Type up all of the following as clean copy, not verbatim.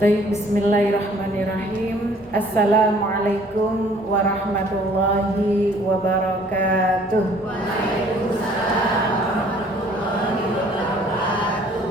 Bismillahirrahmanirrahim. Assalamualaikum warahmatullahi wabarakatuh. Waalaikumsalam warahmatullahi wabarakatuh.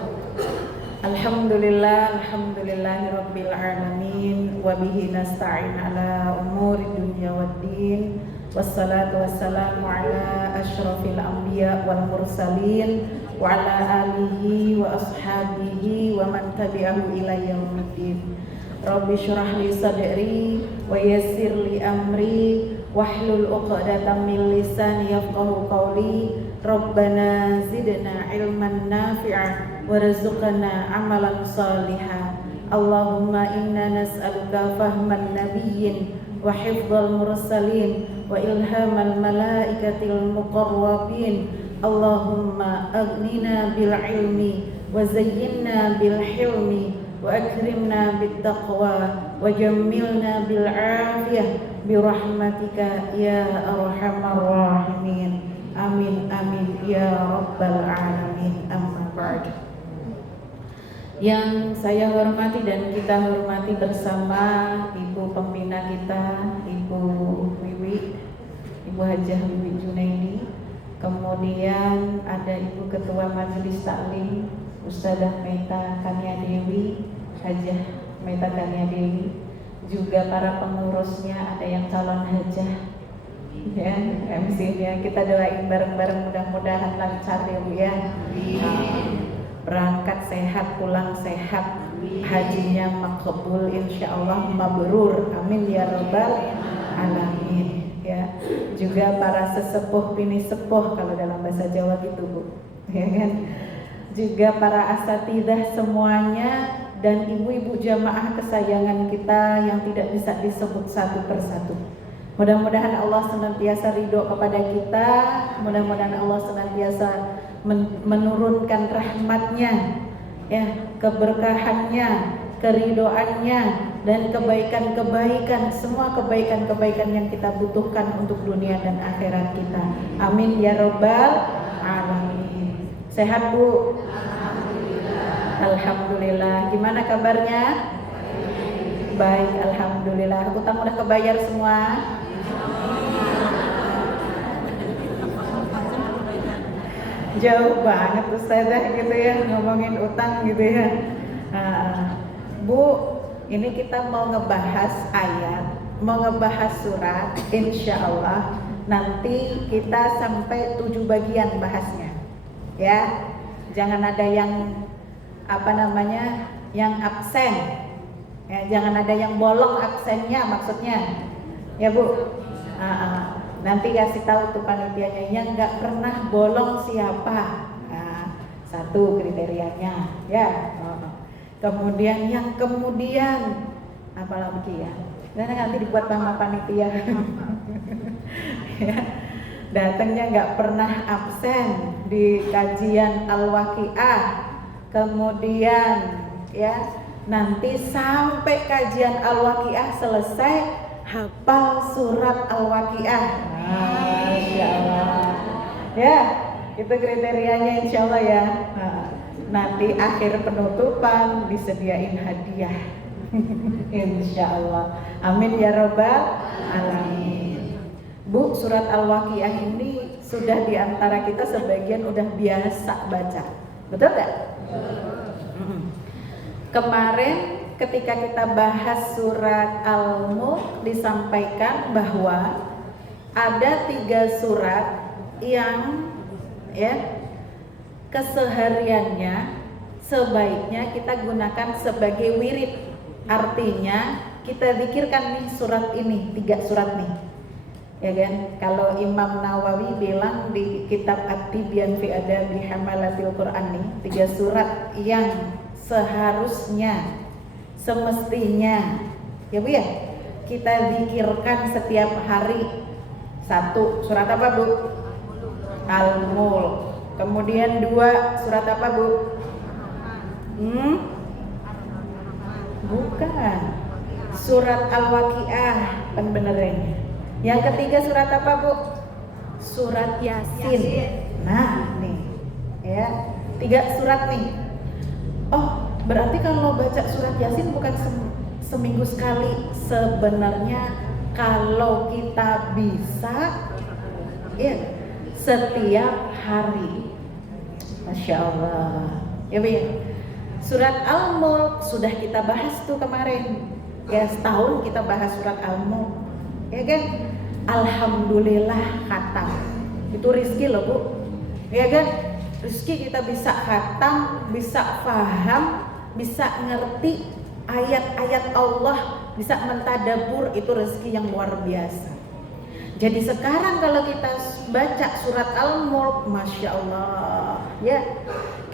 Alhamdulillahirabbil alamin wa bihi nasta'in ala umuri dunya waddin. Wassalatu wassalamu ala asyrafil anbiya wal mursalin wa ala alihi wa ashabihi wa man tabi'ahu ila yaumiddin. Rabbi shrah li sadri wa yassir li amri wahlul 'uqdatam min lisani yafqahu qawli. Rabbana zidna ilman nafi'a warzuqna amalan shalihan. Allahumma inna nas'aluka fahman nabiyyin wa hifdzal mursalin wa ilhamal malaikatil muqarrabin. Allahumma aghnina bil ilmi wa zayyinna bil hilmi wa akrimna bit taqwa wa jammilna bil afiyah bi rahmatika ya arhamar rahimin. Amin amin ya rabbal alamin. Amma ba'd. Yang saya hormati dan kita hormati bersama Ibu Pembina kita, Ibu Wiwi, Ibu Hajah Wiwi Junaidi. Kemudian ada Ibu Ketua Majelis Taklim, Ustadzah Meta Kania Dewi, Hajah Meta Kania Dewi. Juga para pengurusnya, ada yang calon hajah, ya, MC-nya. Kita doain bareng-bareng, mudah-mudahan lancar ya Bu ya. Berangkat sehat, pulang sehat, hajinya makbul, insyaallah mabrur, amin ya rabbal alamin. Ya, juga para sesepuh bini sepuh kalau dalam bahasa Jawa gitu Bu, ya kan. Juga para asatidzah semuanya dan ibu-ibu jamaah kesayangan kita yang tidak bisa disebut satu persatu. Mudah-mudahan Allah senantiasa ridho kepada kita, mudah-mudahan Allah senantiasa menurunkan rahmatnya, ya, keberkahannya, keridhoannya, dan kebaikan-kebaikan, semua kebaikan-kebaikan yang kita butuhkan untuk dunia dan akhirat kita. Amin ya rabbal alamin. Sehat Bu? Alhamdulillah. Alhamdulillah. Gimana kabarnya? Baik, alhamdulillah. Hutang udah kebayar semua? Jauh banget Ustazah gitu ya, ngomongin utang gitu ya. Bu, ini kita mau ngebahas ayat, mau ngebahas surat. Insya Allah nanti kita sampai 7 bagian bahasnya, ya. Jangan ada yang yang absen, ya, jangan ada yang bolong absennya maksudnya, ya Bu. Nanti kasih tahu tuh panitianya yang nggak pernah bolong siapa. Satu kriterianya, ya. Kemudian yang kemudian apalagi ya? Karena nanti dibuat sama panitia. Ya. Datangnya nggak pernah absen di kajian Al-Waqiah. Kemudian ya nanti sampai kajian Al-Waqiah selesai hafal surat Al-Waqiah. Masya Allah. Ya, itu kriterianya insya Allah ya. Nanti akhir penutupan disediain hadiah. Insya Allah. Amin ya rabbal alamin. Bu, surat Al-Waqiah ini sudah diantara kita sebagian udah biasa baca. Betul gak? Kemarin ketika kita bahas surat Al-Mulk disampaikan bahwa ada 3 surat yang ya kesehariannya sebaiknya kita gunakan sebagai wirid. Artinya kita zikirkan nih surat ini, 3 surat nih, ya kan? Kalau Imam Nawawi bilang di kitab At-Tibyan fi Adabi Hamalatil Quran nih, 3 surat yang seharusnya, semestinya, ya Bu ya, kita zikirkan setiap hari. 1 surat apa Bu? Al-Mulk. Kemudian 2 surat apa Bu? Bukan. Surat Al-Waqiah penbenerannya. Yang ketiga surat apa Bu? Surat Yasin. Nah nih, ya, 3 surat nih. Oh, Berarti kalau baca surat Yasin bukan seminggu sekali. Sebenarnya kalau kita bisa, ya, setiap hari. Masya Allah. Ya, Bu, ya. Surat Al-Mulk sudah kita bahas tuh kemarin. Ya, setahun kita bahas surat Al-Mulk. Ya kan? Alhamdulillah khatam. Itu rizki loh, Bu. Ya kan? Rizki kita bisa khatam, bisa paham, bisa ngerti ayat-ayat Allah, bisa mentadabur, itu rezeki yang luar biasa. Jadi sekarang kalau kita baca surat Al-Mulk, Masya Allah, ya,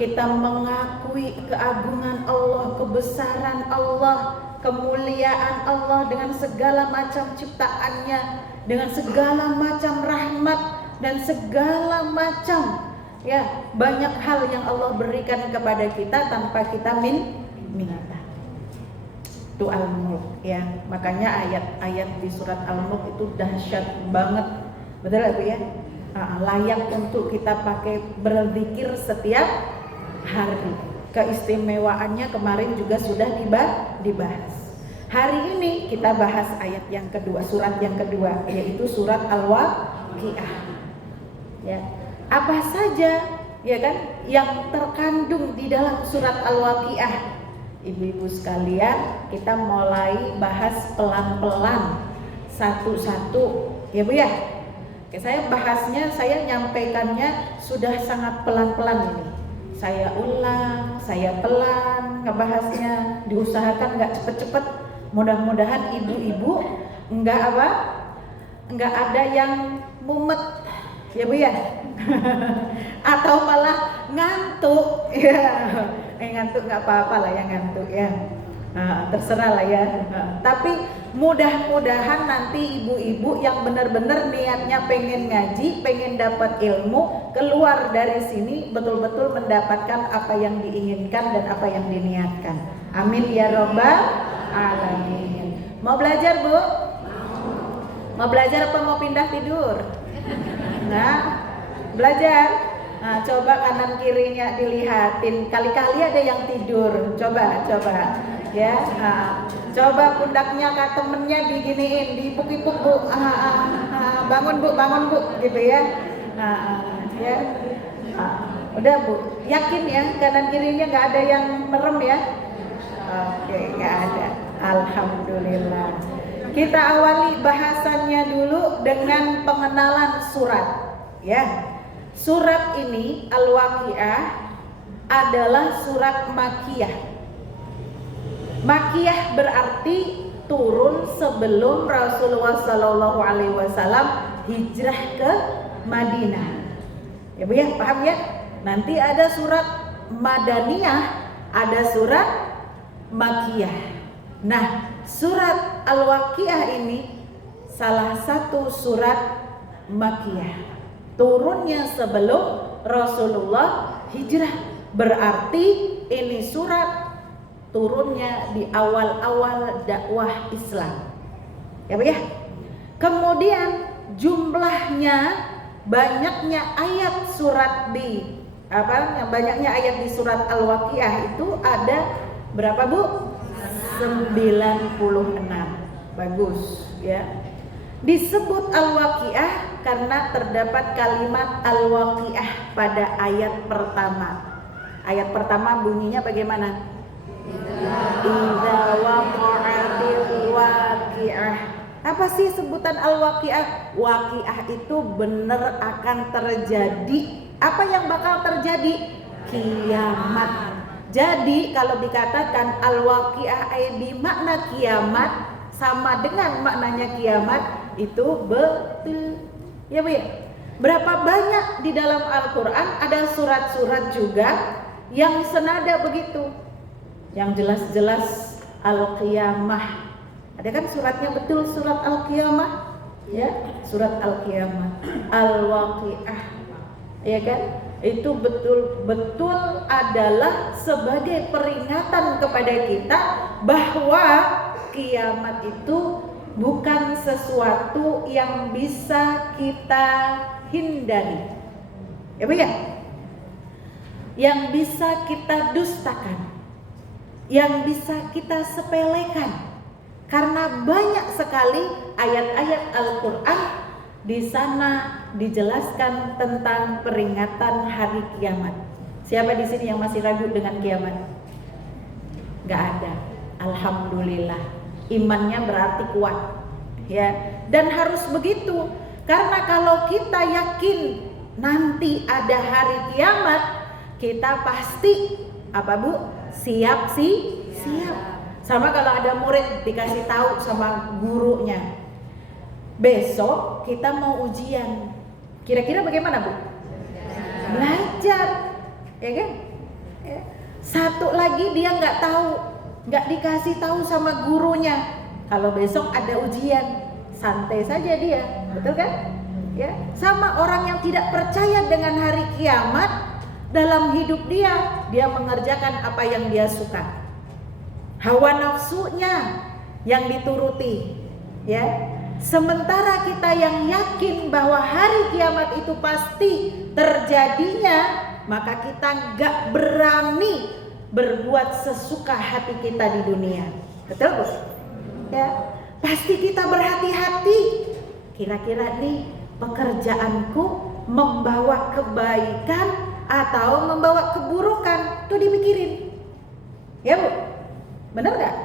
kita mengakui keagungan Allah, kebesaran Allah, kemuliaan Allah dengan segala macam ciptaannya, dengan segala macam rahmat dan segala macam, ya, banyak hal yang Allah berikan kepada kita tanpa kita minta. Itu Al-Mulk, ya. Makanya ayat-ayat di surat Al-Mulk itu dahsyat banget. Betul ya, Bu, ya? Layak untuk kita pakai berzikir setiap hari. Keistimewaannya kemarin juga sudah dibahas. Hari ini kita bahas ayat yang kedua, surat yang kedua, yaitu surat Al-Waqiah. Ya. Apa saja, ya kan, yang terkandung di dalam surat Al-Waqiah? Ibu-ibu sekalian, kita mulai bahas pelan-pelan, satu-satu, ya Bu, ya. Oke, saya bahasnya, saya nyampaikannya sudah sangat pelan-pelan ini. Saya ulang, saya pelan ngebahasnya, diusahakan nggak cepet-cepet. Mudah-mudahan ibu-ibu nggak ada yang mumet, ya Bu, ya. Atau malah ngantuk, ya. Ngantuk nggak apa-apa lah ya, ngantuk ya, terserah lah ya. Tapi mudah-mudahan nanti ibu-ibu yang benar-benar niatnya pengen ngaji, pengen dapat ilmu, keluar dari sini betul-betul mendapatkan apa yang diinginkan dan apa yang diniatkan. Amin ya robbal alamin. Mau belajar, Bu? Mau belajar apa mau pindah tidur? Nah, belajar. Nah, coba kanan kirinya dilihatin, kali-kali ada yang tidur. Coba ya. Coba pundaknya ke temennya diginiin, diipuk-ipuk, Bu. Bangun Bu, gitu ya. Ya. Udah, Bu. Yakin ya kanan kirinya nggak ada yang merem ya? Oke, nggak ada. Alhamdulillah. Kita awali bahasannya dulu dengan pengenalan surat, ya. Surat ini Al-Waqiah adalah surat Makkiyah. Makkiyah berarti turun sebelum Rasulullah SAW hijrah ke Madinah. Ya Bu, ya, paham ya? Nanti ada surat Madaniyah, ada surat Makkiyah. Nah, surat Al-Waqiah ini salah satu surat Makkiyah. Turunnya sebelum Rasulullah hijrah, berarti ini surat turunnya di awal-awal dakwah Islam. Ya Bu, ya. Kemudian jumlahnya, banyaknya ayat surat di banyaknya ayat di surat Al-Waqiah itu ada berapa, Bu? 96. Bagus, ya. Disebut Al-Waqiah karena terdapat kalimat Al-Waqiah pada ayat pertama. Ayat pertama bunyinya bagaimana? Idza waqa'atil waqi'ah. Apa sih sebutan Al-Waqiah? Waqiah itu benar akan terjadi. Apa yang bakal terjadi? Kiamat. Jadi kalau dikatakan Al-Waqiah di makna kiamat sama dengan maknanya kiamat, itu betul. Ya Bu, ya. Berapa banyak di dalam Al-Quran ada surat-surat juga yang senada begitu, yang jelas-jelas Al-Qiyamah. Ada kan suratnya betul, surat Al-Qiyamah, ya, surat Al-Qiyamah, Al-Waqiah, ya kan? Itu betul-betul adalah sebagai peringatan kepada kita bahwa kiamat itu bukan sesuatu yang bisa kita hindari, ya Bu, ya, yang bisa kita dustakan. yang bisa kita sepelekan. Karena banyak sekali ayat-ayat Al-Quran di sana dijelaskan tentang peringatan hari kiamat. Siapa di sini yang masih ragu dengan kiamat? Gak ada. Alhamdulillah. Imannya berarti kuat. Ya, dan harus begitu. Karena kalau kita yakin nanti ada hari kiamat, kita pasti apa Bu? Siap. Sama kalau ada murid dikasih tahu sama gurunya, besok kita mau ujian. Kira-kira bagaimana Bu? Belajar, ya kan? Ya. Satu lagi dia nggak tahu, nggak dikasih tahu sama gurunya. Kalau besok ada ujian, santai saja dia, betul kan? Ya, sama orang yang tidak percaya dengan hari kiamat, dalam hidup dia mengerjakan apa yang dia suka. Hawa nafsunya yang dituruti, ya. Sementara kita yang yakin bahwa hari kiamat itu pasti terjadinya, maka kita nggak berani berbuat sesuka hati kita di dunia. Betul Bu? Ya, pasti kita berhati-hati. Kira-kira nih pekerjaanku membawa kebaikan atau membawa keburukan? Tuh dipikirin, ya Bu. Benar gak?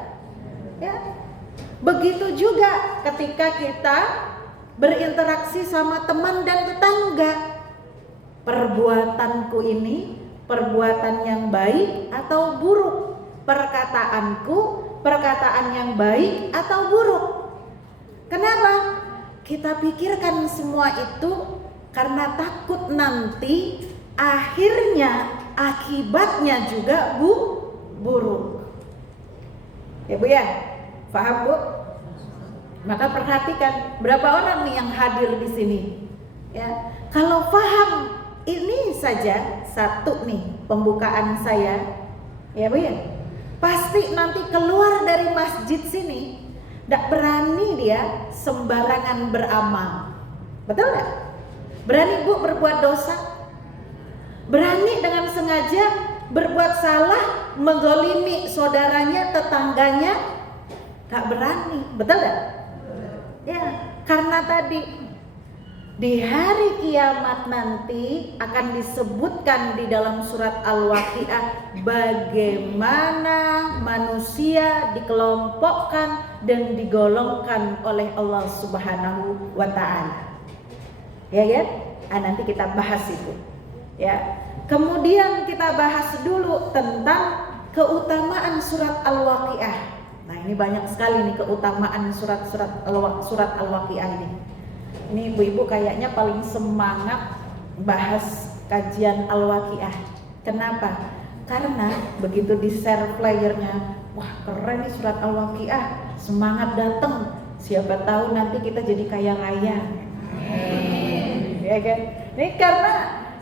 Ya. Begitu juga ketika kita berinteraksi sama teman dan tetangga. Perbuatanku ini perbuatan yang baik atau buruk? Perkataanku perkataan yang baik atau buruk? Kenapa? Kita pikirkan semua itu karena takut nanti akhirnya akibatnya juga buruk. Ya Bu ya, paham Bu? Maka perhatikan berapa orang nih yang hadir di sini. Ya, kalau paham ini saja satu nih pembukaan saya, ya Bu ya. Pasti nanti keluar dari masjid sini, tidak berani dia sembarangan beramal. Betul nggak? Berani Bu berbuat dosa? Berani dengan sengaja berbuat salah, menggolimi saudaranya, tetangganya? Gak berani, betul gak? Ya, karena tadi di hari kiamat nanti akan disebutkan di dalam surat Al-Waqiah bagaimana manusia dikelompokkan dan digolongkan oleh Allah Subhanahu wa Ta'ala. Ya ya, nanti kita bahas itu. Ya. Kemudian kita bahas dulu tentang keutamaan surat Al-Waqiah. Nah, ini banyak sekali nih keutamaan surat Al-Waqiah ini. Ini ibu-ibu kayaknya paling semangat bahas kajian Al-Waqiah. Kenapa? Karena begitu di share playernya, wah keren nih surat Al-Waqiah, semangat datang. Siapa tahu nanti kita jadi kaya raya. Ya kan? Ini karena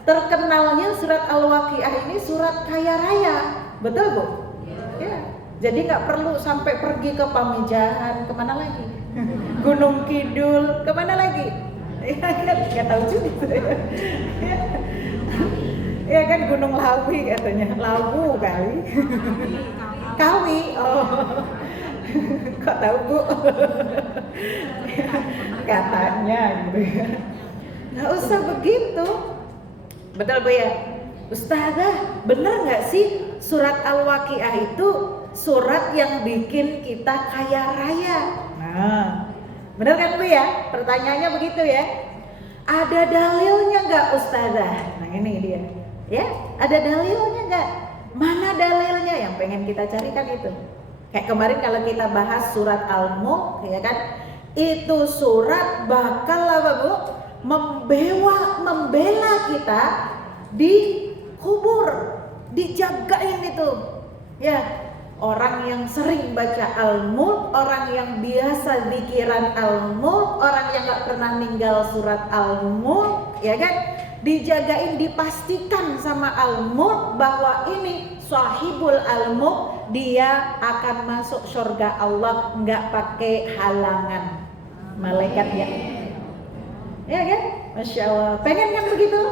terkenalnya surat Al-Waqiah ini surat kaya raya, betul Bu? Ya. Jadi nggak perlu sampai pergi ke Pamijahan, kemana lagi? Gunung Kidul, kemana lagi? Ya kan, nggak tahu juga. Ya kan Gunung Lawi katanya, Lawu kali. Kawi, oh. Kok tahu Bu? Katanya gitu. Nggak usah begitu. Betul Bu ya? Ustazah, benar nggak sih surat Al-Waqiah itu surat yang bikin kita kaya raya? Nah, benar kan Bu ya? Pertanyaannya begitu ya? Ada dalilnya nggak Ustazah? Nah ini dia. Ya, ada dalilnya nggak? Mana dalilnya? Yang pengen kita carikan itu. Kayak kemarin kalau kita bahas surat Al-Mulk, ya kan? Itu surat bakal apa Bu? Membela kita di kubur, dijagain itu. Ya, orang yang sering baca Al-Mulk, orang yang biasa zikiran Al-Mulk, orang yang gak pernah ninggal surat Al-Mulk, ya kan? Dijagain, dipastikan sama Al-Mulk bahwa ini sahibul Al-Mulk, dia akan masuk surga Allah nggak pakai halangan malaikat ya. Ya kan? Masya Allah. Pengen kan begitu?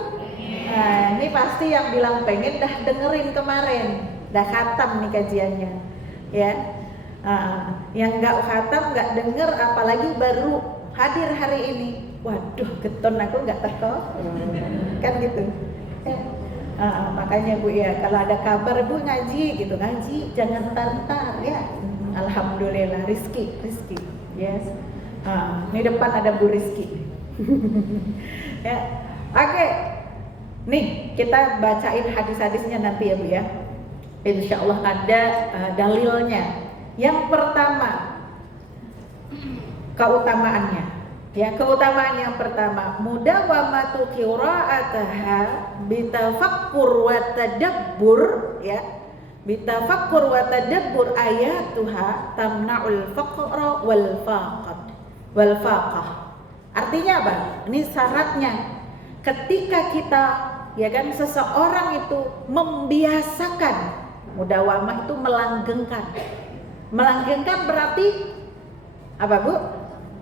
Nah, ini pasti yang bilang pengen dah dengerin kemarin, dah khatam nih kajiannya. ya. Yang nggak khatam, nggak denger, apalagi baru hadir hari ini, waduh keton aku nggak teko, kan gitu. Makanya Bu ya, kalau ada kabar Bu ngaji gitu, ngaji jangan ntar ya. Alhamdulillah Rizki, yes. Ini depan ada Bu Rizki. Ya, oke. Nih kita bacain hadis-hadisnya nanti ya Bu ya. Insya Allah ada dalilnya. Yang pertama, keutamaannya. Ya, keutamaan yang pertama, mudawamatu qira'ataha bitafakkur wa tadabbur, ya. Bitafakkur wa tadabbur ayatuha tamna'ul faqra wal faqah. Artinya apa? Ini syaratnya. Ketika kita, ya kan, seseorang itu membiasakan, mudawamah itu melanggengkan. Melanggengkan berarti apa Bu?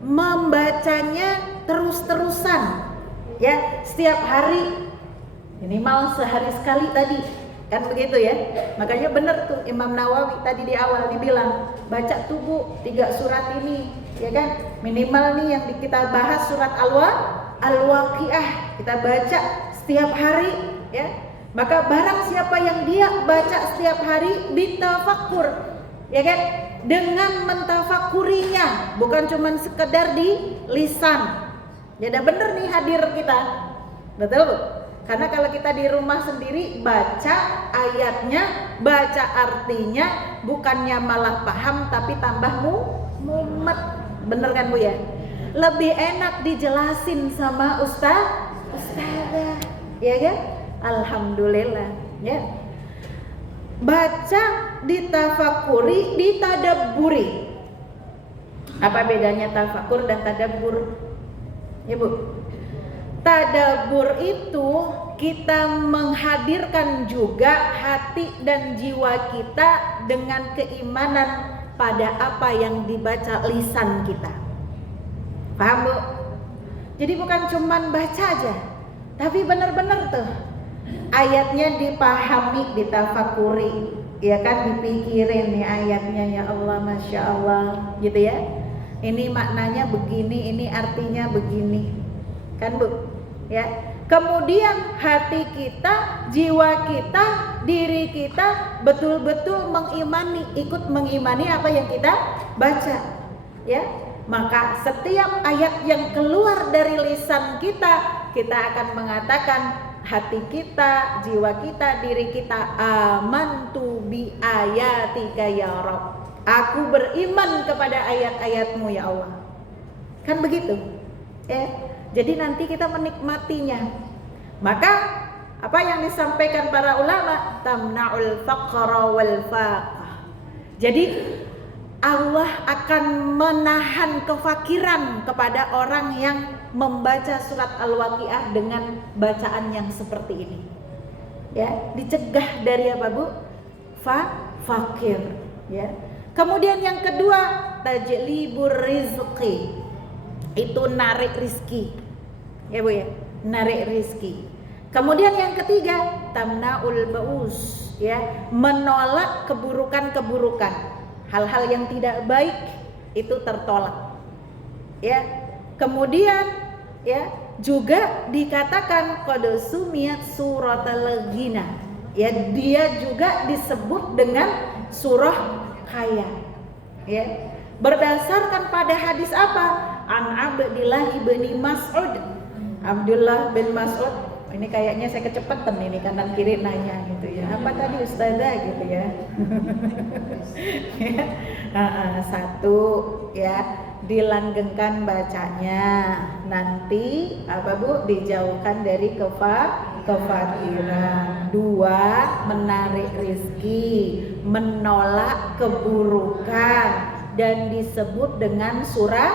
Membacanya terus-terusan, ya, setiap hari, minimal sehari sekali tadi, kan begitu ya. Makanya benar tuh Imam Nawawi tadi di awal dibilang baca tuh Bu 3 surat ini, ya kan, minimal nih yang kita bahas surat Al-Waqiah kita baca setiap hari, ya. Maka barang siapa yang dia baca setiap hari bitafakkur, ya kan, dengan mentafakurinya, bukan cuma sekedar di lisan. Ya udah bener nih hadir kita, betul Bu? Karena kalau kita di rumah sendiri baca ayatnya, baca artinya, bukannya malah paham tapi tambah mumet, bener kan Bu ya? Lebih enak dijelasin sama ustazah, ya kan? Alhamdulillah, ya. Baca, ditafakuri, ditadabburi. Apa bedanya tafakur dan tadabbur? Ya Bu, tadabbur itu kita menghadirkan juga hati dan jiwa kita dengan keimanan pada apa yang dibaca lisan kita. Paham Bu? Jadi bukan cuman baca aja, tapi benar-benar tuh ayatnya dipahami, ditafakuri, ya kan, dipikirin nih ayatnya, ya Allah, Masya Allah, gitu ya. Ini maknanya begini, ini artinya begini, kan Bu? Ya. Kemudian hati kita, jiwa kita, diri kita betul-betul mengimani, ikut mengimani apa yang kita baca, ya. Maka setiap ayat yang keluar dari lisan kita, kita akan mengatakan, hati kita, jiwa kita, diri kita, amantu bi ayatika ya Rabb. Aku beriman kepada ayat-ayatmu ya Allah. Kan begitu. Jadi nanti kita menikmatinya. Maka apa yang disampaikan para ulama, tamna'ul faqra wal faqah. Jadi Allah akan menahan kefakiran kepada orang yang membaca surat Al-Waqiah dengan bacaan yang seperti ini. Ya, dicegah dari apa Bu? Fakir, ya. Kemudian yang kedua, tajlibur rizqi. Itu narik rizki. Ya Bu ya, narik rizki. Kemudian yang ketiga, tamnaul baus, ya, menolak keburukan-keburukan. Hal-hal yang tidak baik itu tertolak. Ya. Kemudian ya juga dikatakan qad sumiyat suratal ghina. Ya, dia juga disebut dengan surah kaya. Ya. Berdasarkan pada hadis apa? An Abdullah bin Mas'ud. Abdullah bin Mas'ud, ini kayaknya saya kecepatan ini, kanan kiri nanya gitu ya. Apa tadi ustazah gitu ya. Satu ya, dilanggengkan bacanya, nanti apa Bu, dijauhkan dari kefakiran. Dua, menarik rizki, menolak keburukan, dan disebut dengan surah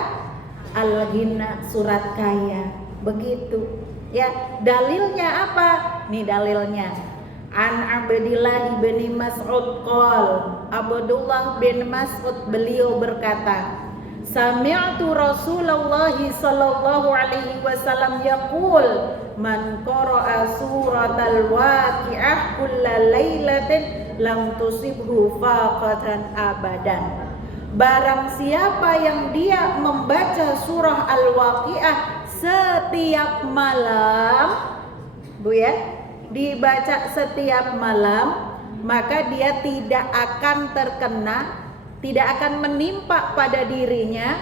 Al-Ghina, surat kaya. Begitu ya. Dalilnya apa? Nih dalilnya. An Abdullah bin Mas'ud qol, Abdullah bin Mas'ud beliau berkata, sami'tu Rasulullah sallallahu alaihi wasallam yaqul, man qara'a suratal waqi'ah kulla lailatin lam tusibhu faqatan abadan. Barang siapa yang dia membaca surah Al-Waqiah setiap malam, Bu ya, dibaca setiap malam, maka dia tidak akan terkena, tidak akan menimpa pada dirinya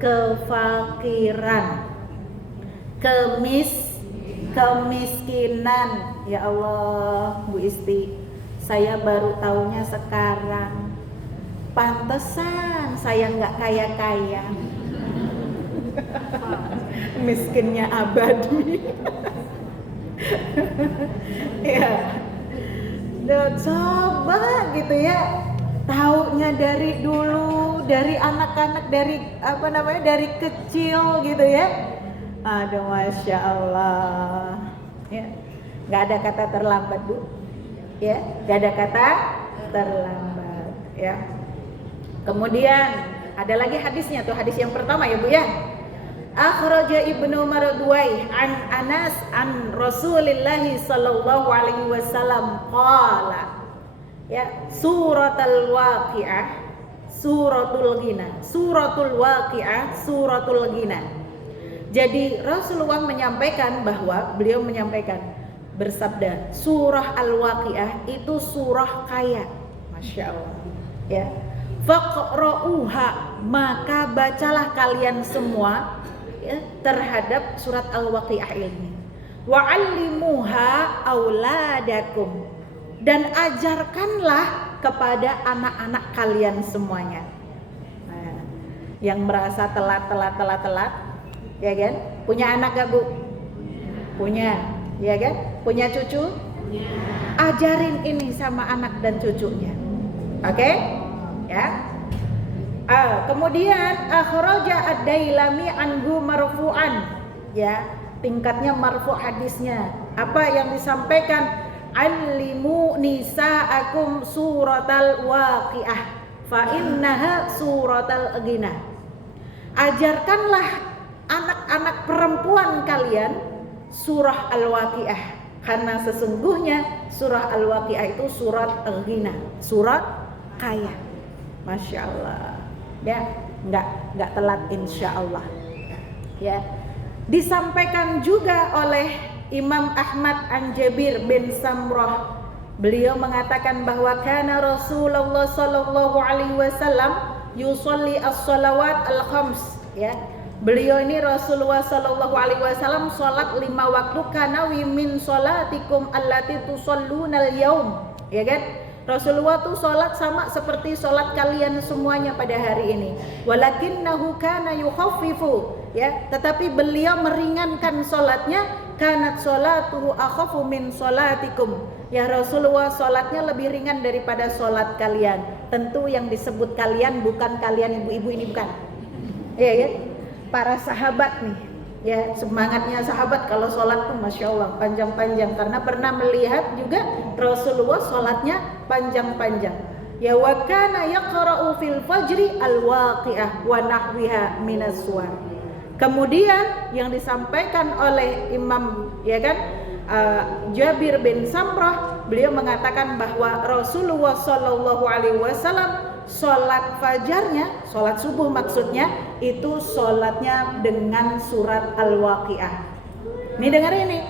kefakiran, kemiskinan. Ya Allah, Bu Isti, saya baru tahunya sekarang. Pantesan saya nggak kaya-kaya, miskinnya abadi. Ya, coba gitu ya, taunya dari dulu, dari anak-anak, dari dari kecil gitu ya. Aduh, masya Allah. Ya, nggak ada kata terlambat, Bu. Ya, nggak ada kata terlambat. Ya. Kemudian ada lagi hadisnya tuh, hadis yang pertama ya Bu ya. Akhraja Ibnu Marduwai an Anas an Rasulillah sallallahu alaihi wasallam qala. Ya, suratul waqiah, suratul ghina, suratul waqiah, suratul ghina. Jadi Rasulullah menyampaikan bahwa beliau menyampaikan bersabda, surah Al-Waqiah itu surah kaya. Masya Allah. Ya. Faqra'uha, maka bacalah kalian semua ya, terhadap surat Al-Waqiah ini. Wa'allimuha auladakum, dan ajarkanlah kepada anak-anak kalian semuanya. Nah, yang merasa telat, ya kan? Punya anak gak Bu? Punya, ya kan? Punya cucu? Punya. Ajarin ini sama anak dan cucunya. Oke? Ya. Kemudian akhraja ad-Dailami anhu marfu'an, ya, tingkatnya marfu' hadisnya. Apa yang disampaikan? Allimu nisa'akum suratal waqiah fa innaha suratal ghina. Ajarkanlah anak-anak perempuan kalian surah Al-Waqiah, karena sesungguhnya surah Al-Waqiah itu surat al-ghina, surat kaya. Masya Allah, ya, nggak telat insya Allah. Ya, disampaikan juga oleh Imam Ahmad an Jabir bin Samrah, beliau mengatakan bahwa kana Rasulullah sallallahu alaihi wasallam yusolli as-salawat al-khams. Ya, beliau ini Rasulullah sallallahu alaihi wasallam salat 5 waktu, kana min salatikum allati tusalluna al-yaum, ya kan? Rasulullah tuh sholat sama seperti sholat kalian semuanya pada hari ini. Walakinnahu kana yukhaffifu, ya, tetapi beliau meringankan sholatnya. Kanat sholatuhu akhafu min sholatikum, ya, Rasulullah sholatnya lebih ringan daripada sholat kalian. Tentu yang disebut kalian bukan kalian ibu-ibu ini, bukan, ya, ya, para sahabat nih. Ya, semangatnya sahabat kalau sholat tuh masya Allah panjang-panjang, karena pernah melihat juga Rasulullah sholatnya panjang-panjang. Ya, wa kana yaqra'u fil fajri al-waqi'ah wa nahwiha minas suwar. Kemudian yang disampaikan oleh Imam, ya kan, Jabir bin Samrah, beliau mengatakan bahwa Rasulullah sallallahu alaihi wasallam sholat fajarnya, sholat subuh maksudnya, itu sholatnya dengan surat Al-Waqiah. Ini dengar ini,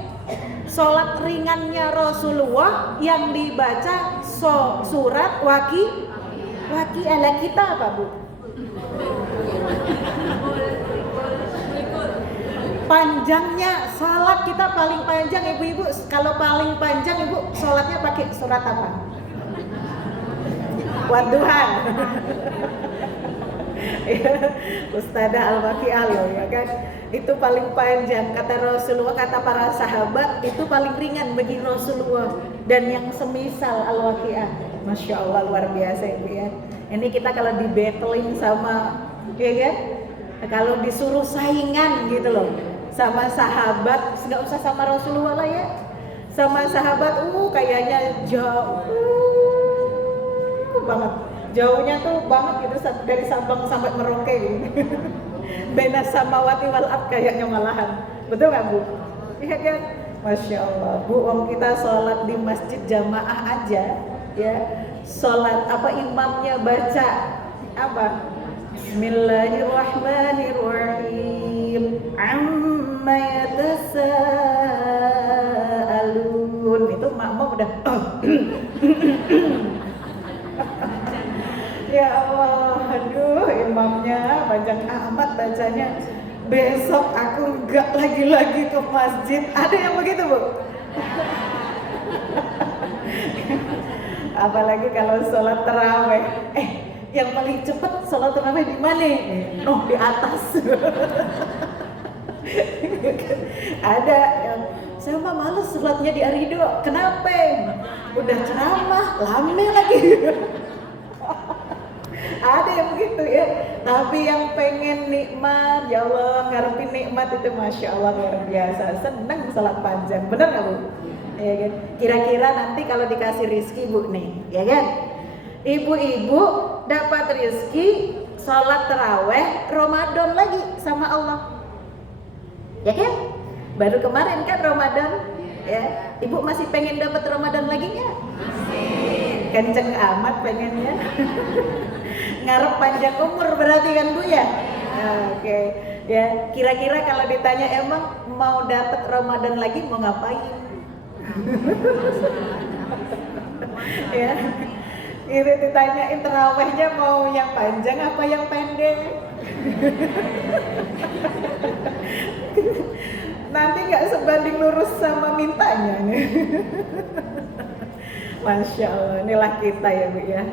sholat ringannya Rasulullah yang dibaca surat Waqiah. Lah kita apa Bu? Panjangnya sholat kita paling panjang ibu-ibu. Kalau paling panjang ibu sholatnya pakai surat apa? Wadduha. Ustadzah Al-Waqiah loh, ya kan, itu paling panjang kata Rasulullah, kata para sahabat itu paling ringan bagi Rasulullah, dan yang semisal Al-Waqiah. Masya Allah, luar biasa ibu ya. Ini kita kalau di battling sama, ya kan, kalau disuruh saingan gitu loh sama sahabat, nggak usah sama Rasulullah lah ya, sama sahabat kayaknya jauh banget, jauhnya tuh banget gitu, dari Sabang sampai Merauke gitu. Bena samawati wal ard kayaknya malahan, betul nggak Bu? Iya kan? Masya Allah Bu, kita sholat di masjid jamaah aja ya sholat apa imamnya baca apa? Bismillahirrahmanirrahim. Amma yatasaalun. Itu makmum udah ya Allah, aduh imamnya panjang amat bacanya. Besok aku enggak lagi-lagi ke masjid. Ada yang begitu, Bu? Apalagi kalau sholat taraweh. Yang paling cepat sholat taraweh di mana? Oh, di atas. Ada yang saya mah males sholatnya di Arido. Kenapa? Udah ceramah, lame lagi. Ada yang begitu ya. Tapi yang pengen nikmat, ya Allah, ngarepin nikmat itu Masya Allah luar biasa. Seneng sholat panjang, bener nggak Bu? Ya kan? Kira-kira nanti kalau dikasih rizki Bu nih, ya kan? Ibu-ibu dapat rizki sholat taraweh Ramadan lagi sama Allah, ya kan? Baru kemarin kan Ramadan, ya. Ibu masih pengen dapat Ramadan lagi nggak? Masih. Kenceng amat pengennya. Ngarep panjang umur berarti kan Bu ya? Oke. Ya, kira-kira kalau ditanya emang mau dapat Ramadan lagi mau ngapain? Ya. Itu ditanyain terawihnya mau yang panjang apa yang pendek? Nanti nggak sebanding lurus sama mintanya nih. Masya Allah, inilah kita ya Bu ya.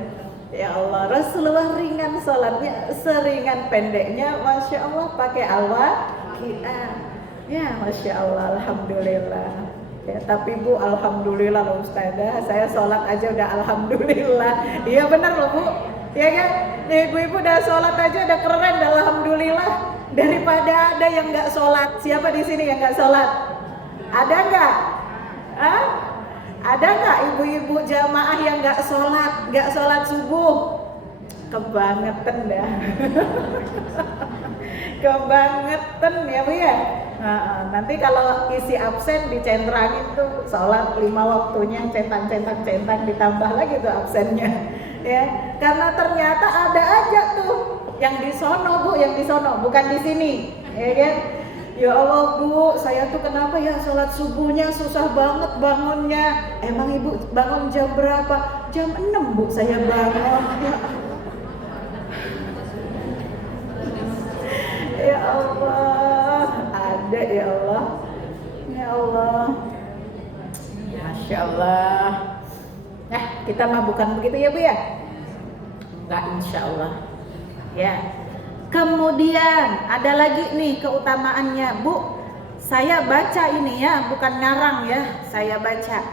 Ya Allah, Rasulullah ringan sholatnya, seringan pendeknya, Masya Allah, pakai Al-Waqiah. Ya Masya Allah, Alhamdulillah. Ya, tapi Bu, Alhamdulillah loh Ustazah, saya sholat aja udah Alhamdulillah. Iya bener loh Bu, ya kan? Ibu-ibu udah sholat aja udah keren, udah Alhamdulillah. Daripada ada yang nggak sholat. Siapa di sini yang nggak sholat? Ada nggak? Hah? Ada nggak ibu-ibu jamaah yang nggak sholat subuh? Kebangetan dah. Kebangetan ya Bu ya. Nah, nanti kalau isi absen dicentrangin tuh sholat 5 waktunya centang ditambah lagi tuh absennya. Ya, karena ternyata ada aja tuh yang di sono Bu, yang di sono bukan di sini, ya kan? Ya Allah Bu, saya tuh kenapa ya sholat subuhnya susah banget bangunnya. Emang Ibu bangun jam berapa? Jam 6 Bu saya bangun. Ya Allah, ada ya Allah. Ya Allah. Masya Allah. Nah, kita mah bukan begitu ya Bu ya? Enggak, insya Allah. Ya. Kemudian ada lagi nih keutamaannya Bu. Saya baca ini ya, bukan ngarang ya, saya baca.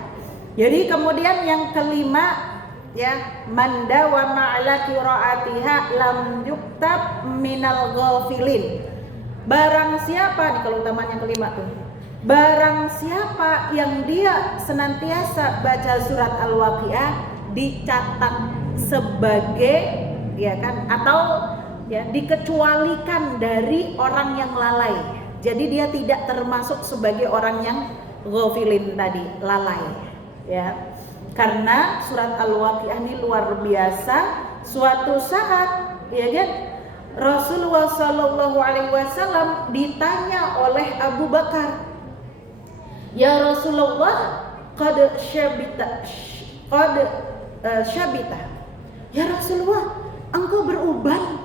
Jadi kemudian yang kelima ya, manda wa ma'ala qiraatiha lam yuktab minal ghafilin. Barang siapa nih keutamaan yang kelima tuh. Barang siapa yang dia senantiasa baca surat Al-Waqiah dicatat sebagai ya kan, atau ya dikecualikan dari orang yang lalai. Jadi dia tidak termasuk sebagai orang yang ghafilin tadi, lalai. Ya. Karena surat Al-Waqiah ini luar biasa. Suatu saat ya kan Rasulullah Shallallahu Alaihi Wasallam ditanya oleh Abu Bakar, ya Rasulullah, qad syabita. Ya Rasulullah, engkau beruban,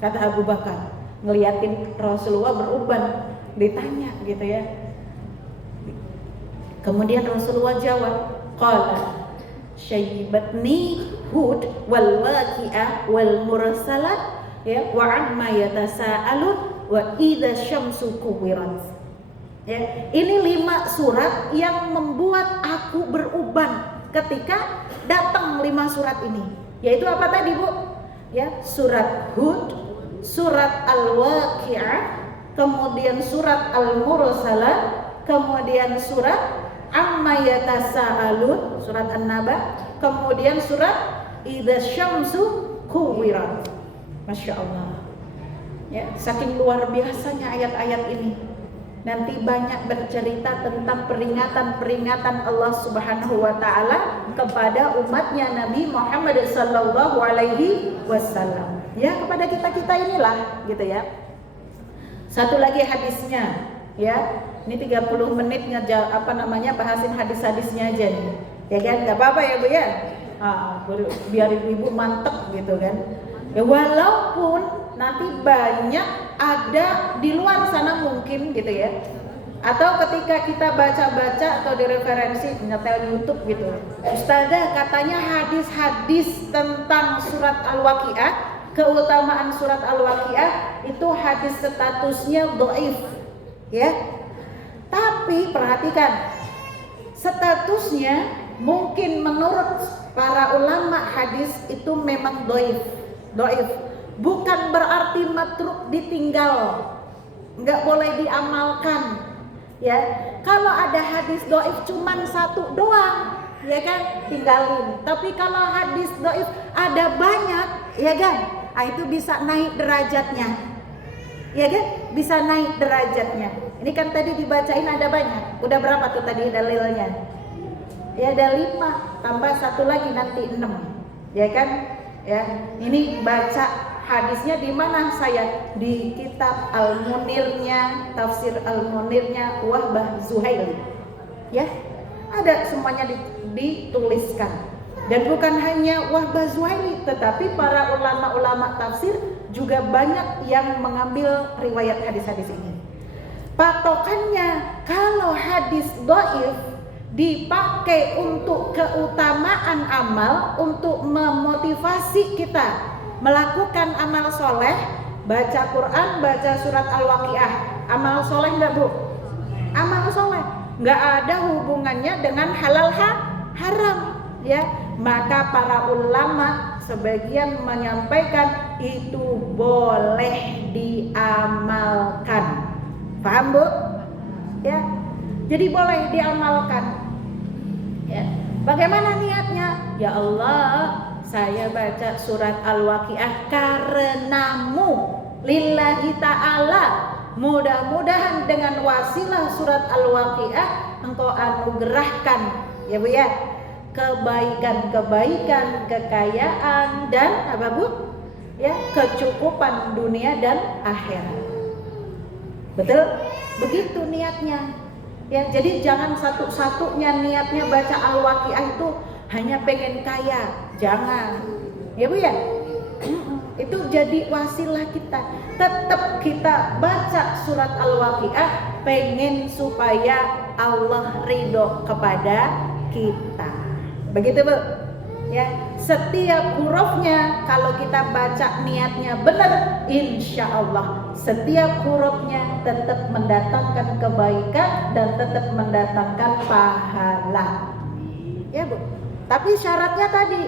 kata Abu Bakar, ngeliatin Rasulullah beruban, ditanya gitu ya. Kemudian Rasulullah jawab, qala syaibatni Hud wal Waqiah wal Mursalat ya wa amma yatasaalun wa idza syamsu kuwirat. Ya, ini 5 surat yang membuat aku beruban ketika datang 5 surat ini. Yaitu apa tadi Bu? Ya, surat Hud, surat Al-Waqiah, kemudian surat Al-Mursalat, kemudian surat Amma yatasaalun, surat An-Naba, kemudian surat idza syamsu kuwirat. Masya Allah. Ya, saking luar biasanya ayat-ayat ini. nanti banyak bercerita tentang peringatan-peringatan Allah Subhanahu wa taala kepada umatnya Nabi Muhammad sallallahu alaihi wasallam. Ya, kepada kita-kita inilah gitu ya. Satu lagi hadisnya ya. Ini 30 menit bahasin hadis-hadisnya aja nih. Ya kan, enggak apa-apa ya Bu ya. Biar ibu-ibu mantep gitu kan. Ya walaupun nanti banyak ada di luar sana mungkin gitu ya. Atau ketika kita baca-baca atau di referensi nyetel YouTube gitu. Ustazah katanya hadis-hadis tentang surat Al-Waqiah, keutamaan surat Al-Waqiah itu hadis statusnya dhaif. Ya. Tapi perhatikan, statusnya mungkin menurut para ulama hadis itu memang dhaif. Bukan berarti matruk ditinggal, nggak boleh diamalkan. Ya, kalau ada hadis dhaif cuman satu doang, ya kan, tinggalin. Tapi kalau hadis dhaif ada banyak, ya kan, itu bisa naik derajatnya, ya kan, bisa naik derajatnya. Ini kan tadi dibacain ada banyak. Udah berapa tuh tadi dalilnya? Ya ada 5, tambah satu lagi nanti 6, ya kan? Ya, ini baca hadisnya di mana saya? Di kitab Al-Munirnya, tafsir Al-Munirnya Wahbah Zuhaili. Ya, ada semuanya dituliskan. Dan bukan hanya Wahbah Zuhaili, tetapi para ulama-ulama tafsir juga banyak yang mengambil riwayat hadis-hadis ini. Patokannya kalau hadis dhaif dipakai untuk keutamaan amal, untuk memotivasi kita melakukan amal soleh, baca Quran, baca surat Al-Waqiah, amal soleh enggak Bu? Amal soleh, enggak ada hubungannya dengan halal haram, ya. Maka para ulama sebagian menyampaikan itu boleh diamalkan. Paham Bu? Ya. Jadi boleh diamalkan. Ya. Bagaimana niatnya? Ya Allah, saya baca surat Al-Waqiah karenamu, lillahi ta'ala. Mudah-mudahan dengan wasilah surat Al-Waqiah engkau anugerahkan, ya Bu ya, kebaikan-kebaikan, kekayaan dan apa Bu? Ya, kecukupan dunia dan akhirat. Betul? Begitu niatnya. Ya, jadi jangan satu-satunya niatnya baca Al-Waqiah itu hanya pengen kaya, jangan. Ya Bu ya? Itu jadi wasilah kita. Tetap kita baca surat Al-Waqiah pengen supaya Allah ridho kepada kita. Begitu Bu? Ya, setiap hurufnya kalau kita baca niatnya benar, insya Allah setiap hurufnya tetap mendatangkan kebaikan dan tetap mendatangkan pahala. Ya Bu. Tapi syaratnya tadi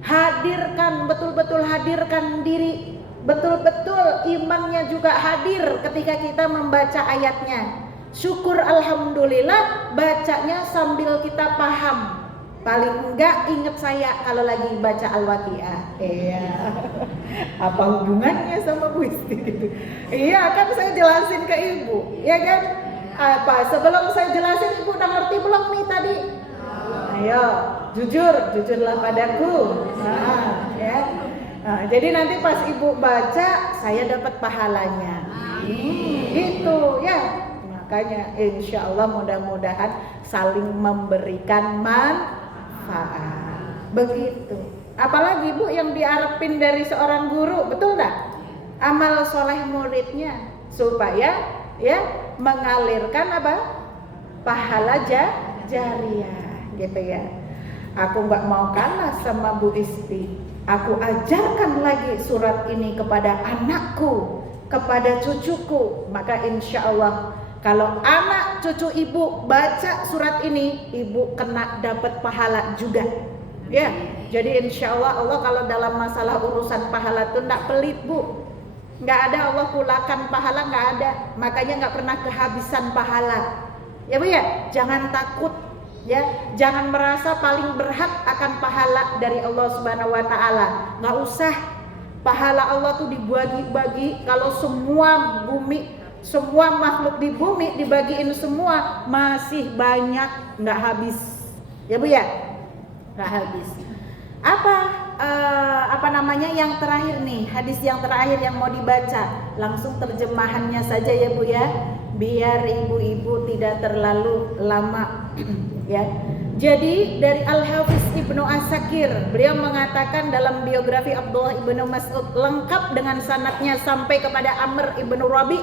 hadirkan, betul-betul hadirkan diri, betul-betul imannya juga hadir ketika kita membaca ayatnya. Syukur alhamdulillah bacanya sambil kita paham. Paling enggak ingat saya kalau lagi baca Al-Waqiah. Iya. Apa hubungannya sama Bu Isti gitu? Iya kan saya jelasin ke Ibu, ya kan? Apa sebelum saya jelasin Ibu udah ngerti belum nih tadi? Ayo, jujurlah padaku. Ya. Jadi nanti pas Ibu baca saya dapat pahalanya. Gitu ya. Makanya insya Allah mudah-mudahan saling memberikan manfaat. Begitu. Apalagi Bu yang diharapin dari seorang guru, betul enggak? Amal soleh muridnya supaya ya mengalirkan apa? Pahala jariyah, gitu ya. Aku nggak mau kalah sama Bu Isti. Aku ajarkan lagi surat ini kepada anakku, kepada cucuku. Maka insya Allah kalau anak cucu Ibu baca surat ini, Ibu kena dapat pahala juga. Ya, jadi insya Allah kalau dalam masalah urusan pahala itu enggak pelit Bu. Enggak ada Allah kulakan pahala, enggak ada. Makanya enggak pernah kehabisan pahala. Ya Bu ya, jangan takut ya, jangan merasa paling berhak akan pahala dari Allah Subhanahu wa taala. Enggak usah. Pahala Allah tuh dibagi-bagi, kalau semua bumi semua makhluk di bumi dibagiin semua, masih banyak, nggak habis. Ya Bu ya, nggak habis. Apa namanya yang terakhir nih, hadis yang terakhir yang mau dibaca, langsung terjemahannya saja ya Bu ya, biar ibu-ibu tidak terlalu lama ya. Jadi dari Al-Hafiz Ibnu Asakir, beliau mengatakan dalam biografi Abdullah Ibnu Mas'ud lengkap dengan sanadnya sampai kepada Amr Ibnu Rabi'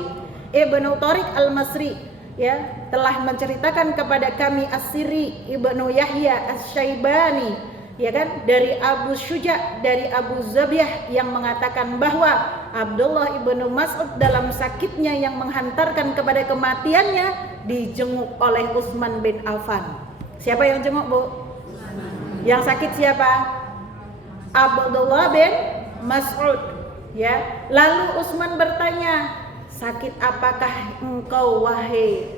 Ibnu Tariq Al-Masri, ya, telah menceritakan kepada kami As-Siri Ibnu Yahya As-Syaibani, ya kan, dari Abu Syuja, dari Abu Zabiyah yang mengatakan bahwa Abdullah Ibnu Mas'ud dalam sakitnya yang menghantarkan kepada kematiannya dijenguk oleh Utsman bin Affan. Siapa yang jenguk Bu? Yang sakit siapa? Abdullah bin Mas'ud, ya. Lalu Utsman bertanya, sakit apakah engkau wahai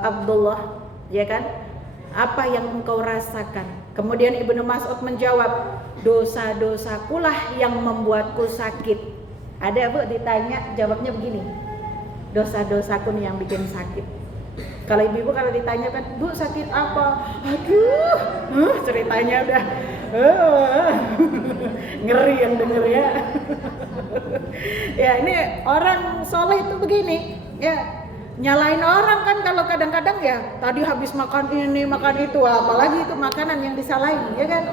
Abdullah, ya kan? Apa yang engkau rasakan? Kemudian Ibnu Mas'ud menjawab, dosa-dosakulah yang membuatku sakit. Ada Bu ditanya, jawabnya begini, dosa-dosaku nih yang bikin sakit. Kalau ibu-ibu kalau ditanya kan, Bu sakit apa? Aduh, ceritanya udah ngeri yang denger ya. Ya ini orang soleh itu begini, ya, nyalain orang kan kalau kadang-kadang ya, tadi habis makan ini makan itu, apalagi itu makanan yang disalahin, ya kan?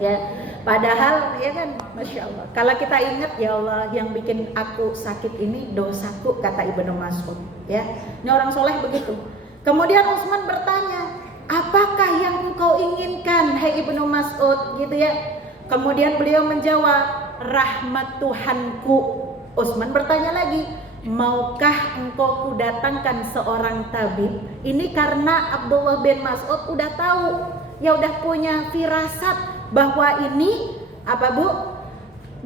Ya, padahal ya kan, Masya Allah, kalau kita ingat, ya Allah yang bikin aku sakit ini dosaku, kata Ibnu Mas'ud, ya. Ini orang soleh begitu. Kemudian Utsman bertanya, apakah yang engkau inginkan, hai Ibnu Mas'ud, gitu ya. Kemudian beliau menjawab, rahmat Tuhanku. Utsman bertanya lagi, maukah engkau kudatangkan seorang tabib? Ini karena Abdullah bin Mas'ud udah tahu, ya udah punya firasat bahwa ini apa Bu,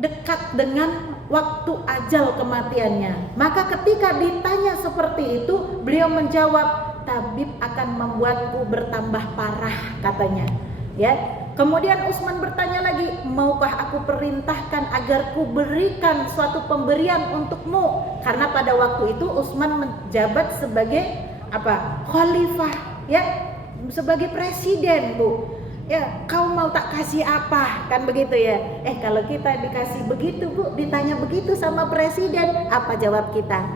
dekat dengan waktu ajal kematiannya. Maka ketika ditanya seperti itu, beliau menjawab, tabib akan membuatku bertambah parah, katanya, ya. Kemudian Utsman bertanya lagi, maukah aku perintahkan agar ku berikan suatu pemberian untukmu? Karena pada waktu itu Utsman menjabat sebagai apa? Khalifah, ya, sebagai presiden, Bu. Ya, kau mau tak kasih apa? Kan begitu ya. Kalau kita dikasih begitu Bu, ditanya begitu sama presiden, apa jawab kita?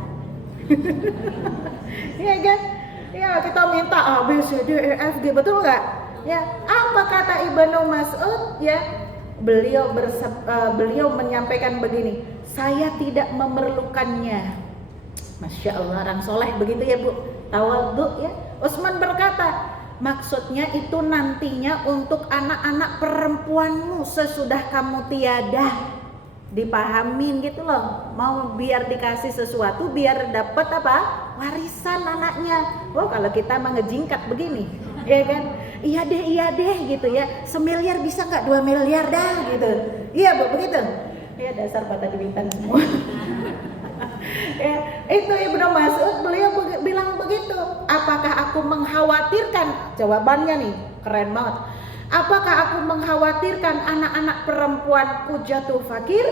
Iya kan? Ya, kita minta A, B, C, D, E, F, G, betul nggak? Ya, apa kata Ibnu Mas'ud? Ya, beliau menyampaikan begini, saya tidak memerlukannya. Masya Allah, orang soleh begitu ya Bu, tawadhu ya. Utsman berkata, maksudnya itu nantinya untuk anak-anak perempuanmu sesudah kamu tiada. Dipahamin gitu loh, mau biar dikasih sesuatu biar dapat apa? Warisan anaknya. Oh, kalau kita mah ngejingkat begini, ya kan? Iya deh gitu ya. 1 miliar bisa nggak 2 miliar dah gitu. Iya Bu, begitu. Ya dasar patah dibitan semua. Ya, itu Ibnu Mas'ud beliau bilang begitu. Apakah aku mengkhawatirkan? Jawabannya nih keren banget. Apakah aku mengkhawatirkan anak-anak perempuanku jatuh fakir?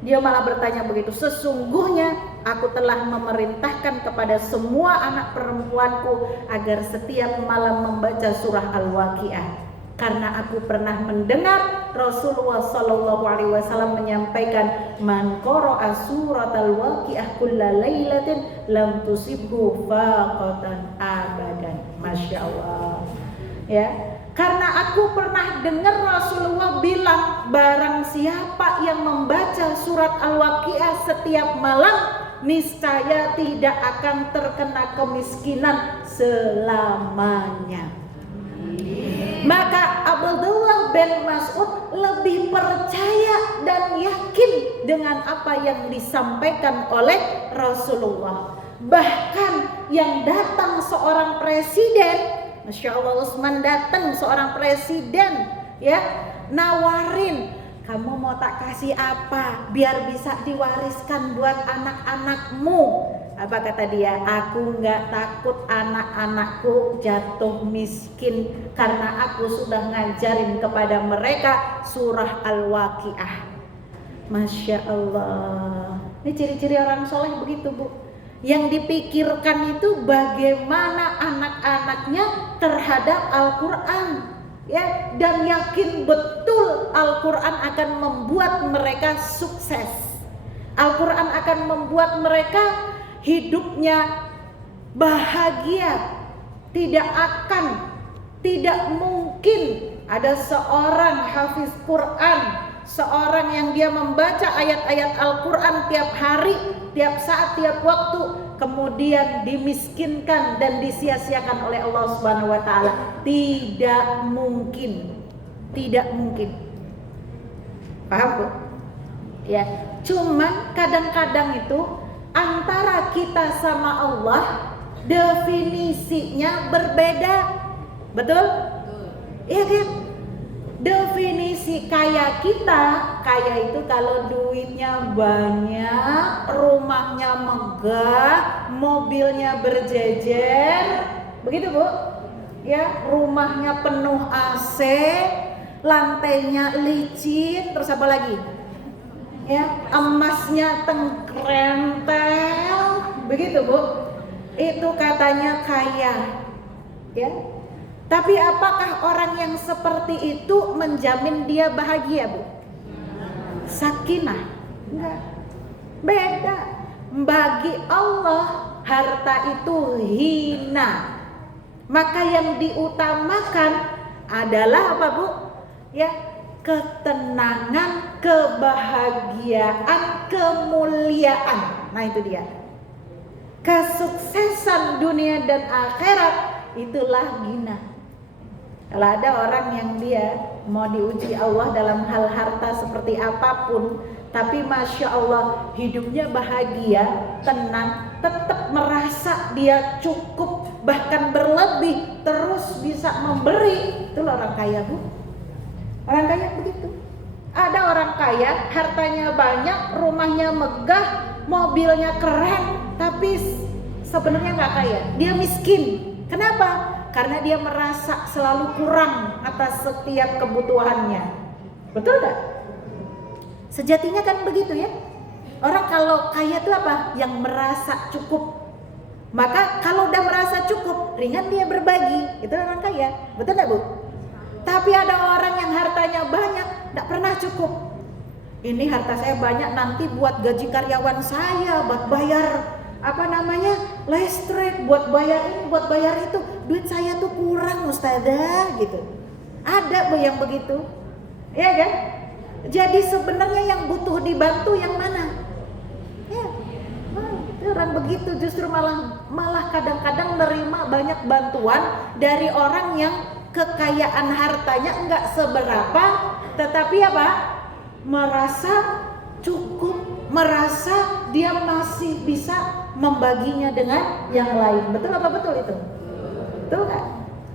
Dia malah bertanya begitu. Sesungguhnya aku telah memerintahkan kepada semua anak perempuanku agar setiap malam membaca surah Al-Waqiah. Karena aku pernah mendengar Rasulullah SAW menyampaikan, man qara'a suratal waqi'ah kulla lailatin lam tusibhu faqatan abadan. Masya Allah, ya. Karena aku pernah dengar Rasulullah bilang, barang siapa yang membaca surat Al-Waqi'ah setiap malam, niscaya tidak akan terkena kemiskinan selamanya. Maka Abdullah bin Mas'ud lebih percaya dan yakin dengan apa yang disampaikan oleh Rasulullah. Bahkan yang datang seorang presiden, Masya Allah, Utsman datang seorang presiden, ya, nawarin, kamu mau tak kasih apa biar bisa diwariskan buat anak-anakmu? Apa kata dia? Aku nggak takut anak-anakku jatuh miskin karena aku sudah ngajarin kepada mereka surah Al-Waqi'ah. Masya Allah. Ini ciri-ciri orang soleh begitu, Bu. Yang dipikirkan itu bagaimana anak-anaknya terhadap Al-Quran, ya, dan yakin betul Al-Quran akan membuat mereka sukses. Al-Quran akan membuat mereka hidupnya bahagia. Tidak mungkin ada seorang hafiz Quran, seorang yang dia membaca ayat-ayat Al-Quran tiap hari, tiap saat, tiap waktu, kemudian dimiskinkan dan disia-siakan oleh Allah Subhanahu wa taala. Tidak mungkin. Paham, Bu? Ya, cuman kadang-kadang itu antara kita sama Allah definisinya berbeda. Betul? Iya kan? Definisi kaya kita, kaya itu kalau duitnya banyak, rumahnya megah, mobilnya berjejer, begitu, Bu? Ya, rumahnya penuh AC, lantainya licin, terus apa lagi? Ya, emasnya tengkrentel, begitu, Bu? Itu katanya kaya. Ya. Tapi apakah orang yang seperti itu menjamin dia bahagia, Bu? Sakinah? Enggak. Beda. Bagi Allah harta itu hina. Maka yang diutamakan adalah apa, Bu? Ya, ketenangan, kebahagiaan, kemuliaan. Nah, itu dia. Kesuksesan dunia dan akhirat itulah ghina. Kalau ada orang yang dia mau diuji Allah dalam hal harta seperti apapun, tapi Masya Allah hidupnya bahagia, tenang, tetap merasa dia cukup, bahkan berlebih, terus bisa memberi, itulah orang kaya, Bu. Orang kaya begitu. Ada orang kaya, hartanya banyak, rumahnya megah, mobilnya keren, tapi sebenarnya nggak kaya, dia miskin. Kenapa? Karena dia merasa selalu kurang atas setiap kebutuhannya. Betul gak? Sejatinya kan begitu, ya. Orang kalau kaya itu apa? Yang merasa cukup. Maka kalau udah merasa cukup, ringan dia berbagi. Itu orang kaya. Betul gak, Bu? Tapi ada orang yang hartanya banyak, gak pernah cukup. Ini harta saya banyak, nanti buat gaji karyawan saya, buat bayar listrik, buat bayar ini, buat bayar itu, duit saya tuh kurang, Ustazah, gitu. Ada, Bu, yang begitu, ya kan? Jadi sebenarnya yang butuh dibantu yang mana? Ya, orang begitu justru malah kadang-kadang nerima banyak bantuan dari orang yang kekayaan hartanya enggak seberapa, tetapi apa? Merasa cukup, merasa dia masih bisa membaginya dengan yang lain. Betul apa betul itu? Betul kan?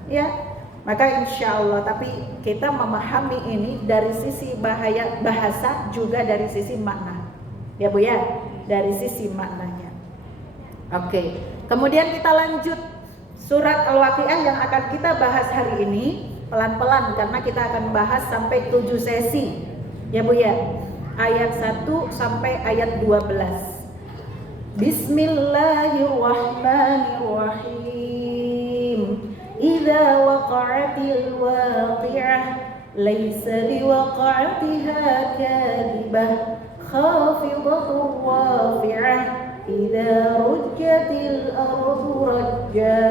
Ya. Maka insya Allah, tapi kita memahami ini dari sisi bahasa juga dari sisi makna. Ya, Bu, ya, dari sisi maknanya. Oke. Kemudian kita lanjut surat Al-Waqiah yang akan kita bahas hari ini pelan-pelan karena kita akan bahas sampai 7 sesi. Ya, Bu, ya. Ayat 1 sampai ayat 12. Bismillahirrahmanirrahim. Idza waqa'atil waqi'ah laysa liwaqa'atiha kadhibah khafidatur rafi'ah idza rujjatil ardu rajja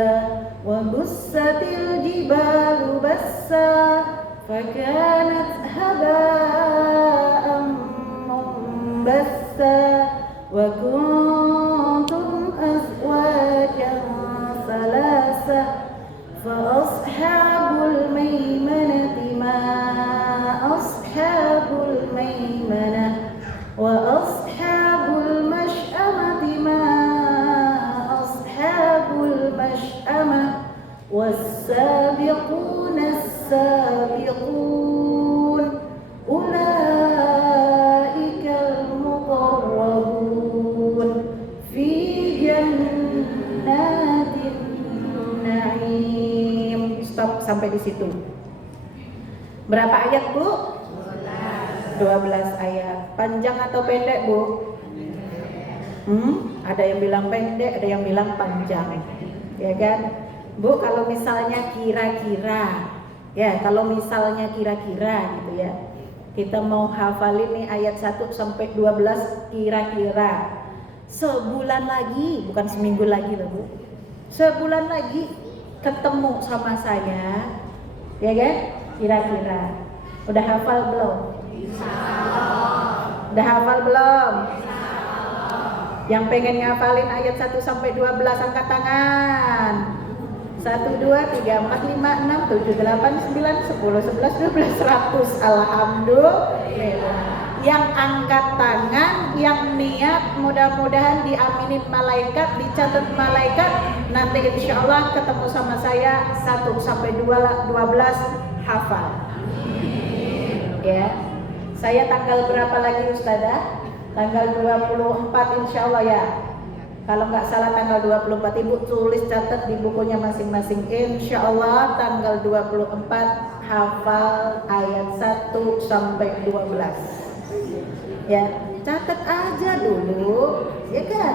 wa bussatil jibalu bassa fakanat haba'an munbassa wa kuntum azwajan thalatha fa ashabul maimanati ma ashabul maimanah wa ashabul mash'amati ma ashabul mash'amah was-sabiquna as-sabiqun ulaikal muqarrabun fi jannatin na'im. Stop sampai di situ. Berapa ayat, Bu? 12 ayat. Panjang atau pendek, Bu? Ada yang bilang pendek, ada yang bilang panjang. Ya kan? Bu, kalau misalnya kira-kira, ya kalau misalnya kira-kira gitu ya, kita mau hafalin nih ayat 1 sampai 12 kira-kira sebulan lagi, bukan seminggu lagi loh Bu, sebulan lagi ketemu sama saya, ya kan? Kira-kira udah hafal belum? Udah hafal belum? Yang pengen ngafalin ayat 1 sampai 12 angkat tangan. 1, 2, 3, 4, 5, 6, 7, 8, 9, 10, 11, 12, 100. Alhamdulillah. Yang angkat tangan, yang niat, mudah-mudahan diaminin malaikat, dicatat malaikat. Nanti insya Allah ketemu sama saya 1 sampai 12 hafal. Ya. Saya tanggal berapa lagi Ustazah? Tanggal 24 insya Allah ya. Kalau nggak salah tanggal 24, Ibu tulis catat di bukunya masing-masing. Insya Allah tanggal 24 hafal ayat 1 sampai 12. Ya, catat aja dulu, ya kan?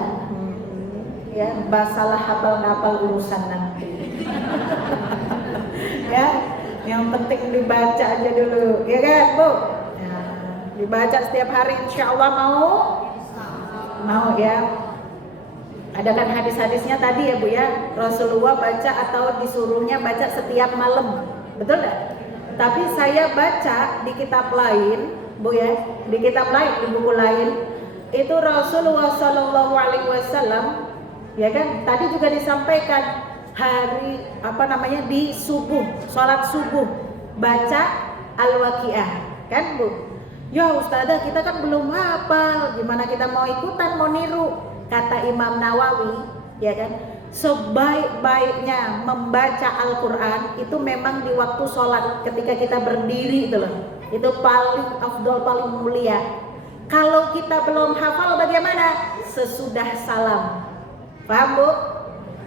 Ya, masalah hafal-hafal urusan nanti. Ya, yang penting dibaca aja dulu, ya kan, Bu? Dibaca setiap hari insya Allah mau ya. Ada kan hadis-hadisnya tadi ya Bu ya, Rasulullah baca atau disuruhnya baca setiap malam, betul nggak? Tapi saya baca di kitab lain Bu ya, di kitab lain, di buku lain itu Rasulullah SAW ya kan, tadi juga disampaikan hari di subuh, sholat subuh baca Al-Waqiah kan Bu. Ya Ustazah, kita kan belum hafal, gimana kita mau ikutan, mau niru? Kata Imam Nawawi, ya kan, sebaik-baiknya membaca Al-Quran itu memang di waktu sholat, ketika kita berdiri itu loh, itu paling afdol, paling mulia. Kalau kita belum hafal bagaimana? Sesudah salam, paham Bu?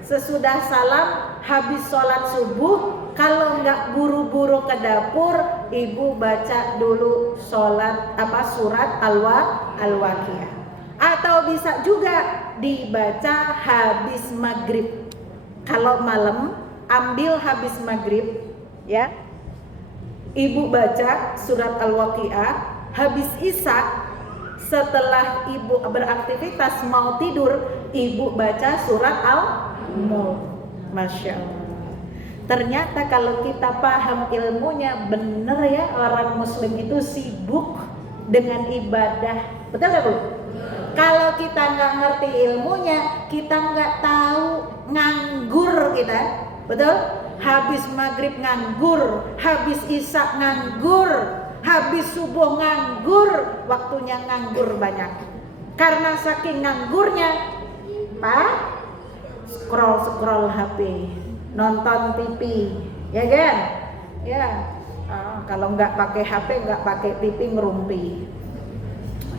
Sesudah salam, habis sholat subuh, kalau nggak buru-buru ke dapur, Ibu baca dulu surat Al-Waqiah. Atau bisa juga dibaca habis maghrib. Kalau malam, ambil habis maghrib, ya. Ibu baca surat Al-Waqiah, habis isya, setelah Ibu beraktivitas mau tidur, Ibu baca surat Al-Mulk. Masya Allah. Ternyata kalau kita paham ilmunya, bener ya, orang muslim itu sibuk dengan ibadah. Betul gak Bu? Kalau kita nggak ngerti ilmunya, kita nggak tahu, nganggur kita. Betul? Habis maghrib nganggur, habis isya nganggur, habis subuh nganggur, waktunya nganggur banyak. Karena saking nganggurnya, scroll HP, nonton TV, ya kan? Ya, kalau nggak pakai HP, nggak pakai TV, ngerumpi.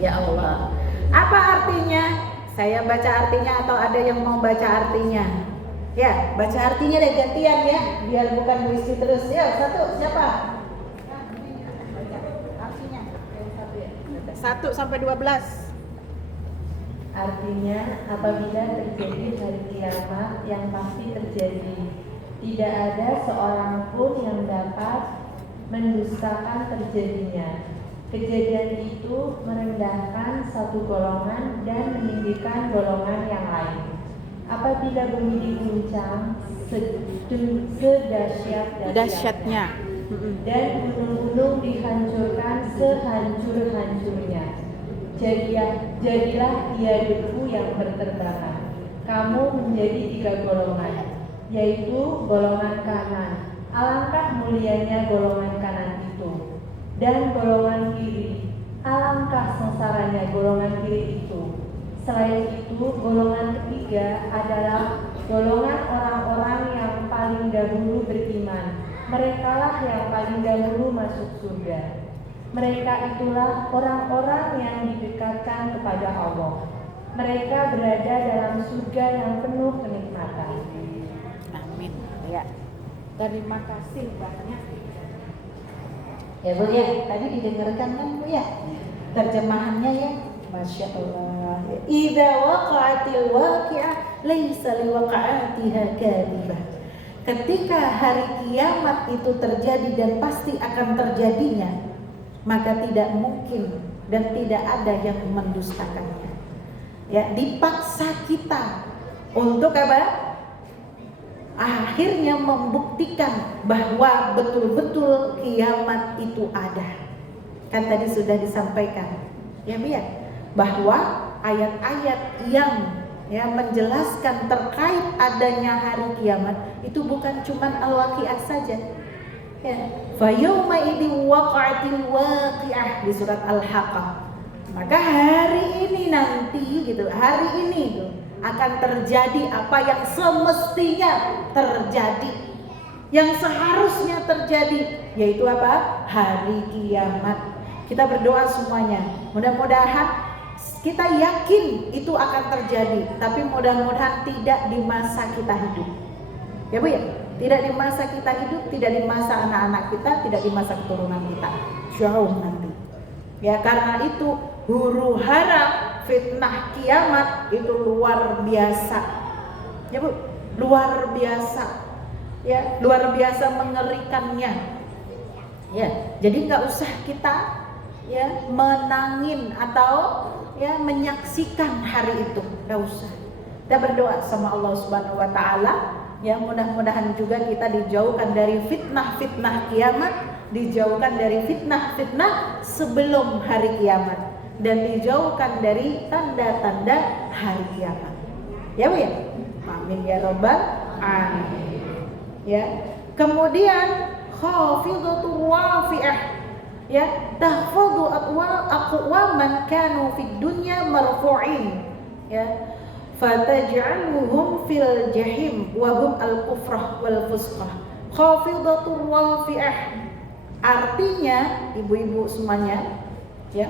Ya Allah, apa artinya? Saya baca artinya atau ada yang mau baca artinya? Ya, baca artinya deh gantian ya, biar bukan puisi terus. Ya, satu siapa? Artinya 1 sampai 12. Artinya, apabila terjadi hari kiamat yang pasti terjadi, tidak ada seorang pun yang dapat mendustakan terjadinya. Kejadian itu merendahkan satu golongan dan meninggikan golongan yang lain. Apabila bumi diguncang sedahsyat-dahsyatnya dan gunung-gunung dihancurkan sehancur-hancurnya, jadilah ia debu yang berterbangan. Kamu menjadi 3 golongan, yaitu golongan kanan. Alangkah mulianya golongan kanan itu. Dan golongan kiri, alangkah sengsaranya golongan kiri itu. Selain itu, golongan ketiga adalah golongan orang-orang yang paling dahulu beriman. Merekalah yang paling dahulu masuk surga. Mereka itulah orang-orang yang didekatkan kepada Allah. Mereka berada dalam surga yang penuh kenikmatan. Amin. Ya. Terima kasih banyak. Ya Bu ya, tadi didengarkan kan Bu ya? Terjemahannya ya, Masya Allah. Idza waqa'atil waqi'ah laisa liwaqa'atiha kadhibah. Ketika hari kiamat itu terjadi dan pasti akan terjadinya, maka tidak mungkin dan tidak ada yang mendustakannya. Ya, dipaksa kita untuk apa? Akhirnya membuktikan bahwa betul-betul kiamat itu ada. Kan tadi sudah disampaikan, ya biar bahwa ayat-ayat yang menjelaskan terkait adanya hari kiamat itu bukan cuman al-waqi'ah saja. Ya, fa yauma idzi waqa'atil waqi'ah di surat Al-Haqqah. Maka hari ini nanti gitu, hari ini tuh akan terjadi apa yang semestinya terjadi, yang seharusnya terjadi, yaitu apa? Hari kiamat. Kita berdoa semuanya, mudah-mudahan kita yakin itu akan terjadi, tapi mudah-mudahan tidak di masa kita hidup. Ya Bu ya, tidak di masa kita hidup, tidak di masa anak-anak kita, tidak di masa keturunan kita, jauh nanti. Ya, karena itu huru hara fitnah kiamat itu luar biasa. Ya Bu, luar biasa. Ya, luar biasa mengerikannya. Ya, jadi nggak usah kita menangin atau menyaksikan hari itu, nggak usah. Kita berdoa sama Allah Subhanahu Wa Taala, ya mudah-mudahan juga kita dijauhkan dari fitnah-fitnah kiamat, dijauhkan dari fitnah-fitnah sebelum hari kiamat, dan dijauhkan dari tanda-tanda hari kiamat. Ya Bu ya, amin ya robbal alamin. Ya, kemudian khafidatur rafi'ah, ya tahfadhu aqwaman kanu fid dunya marfu'in, ya fataj'aluhum fil jahim wa hum al-kufrah wal fusqah. Khafidatur rafi'ah artinya ibu-ibu semuanya, ya,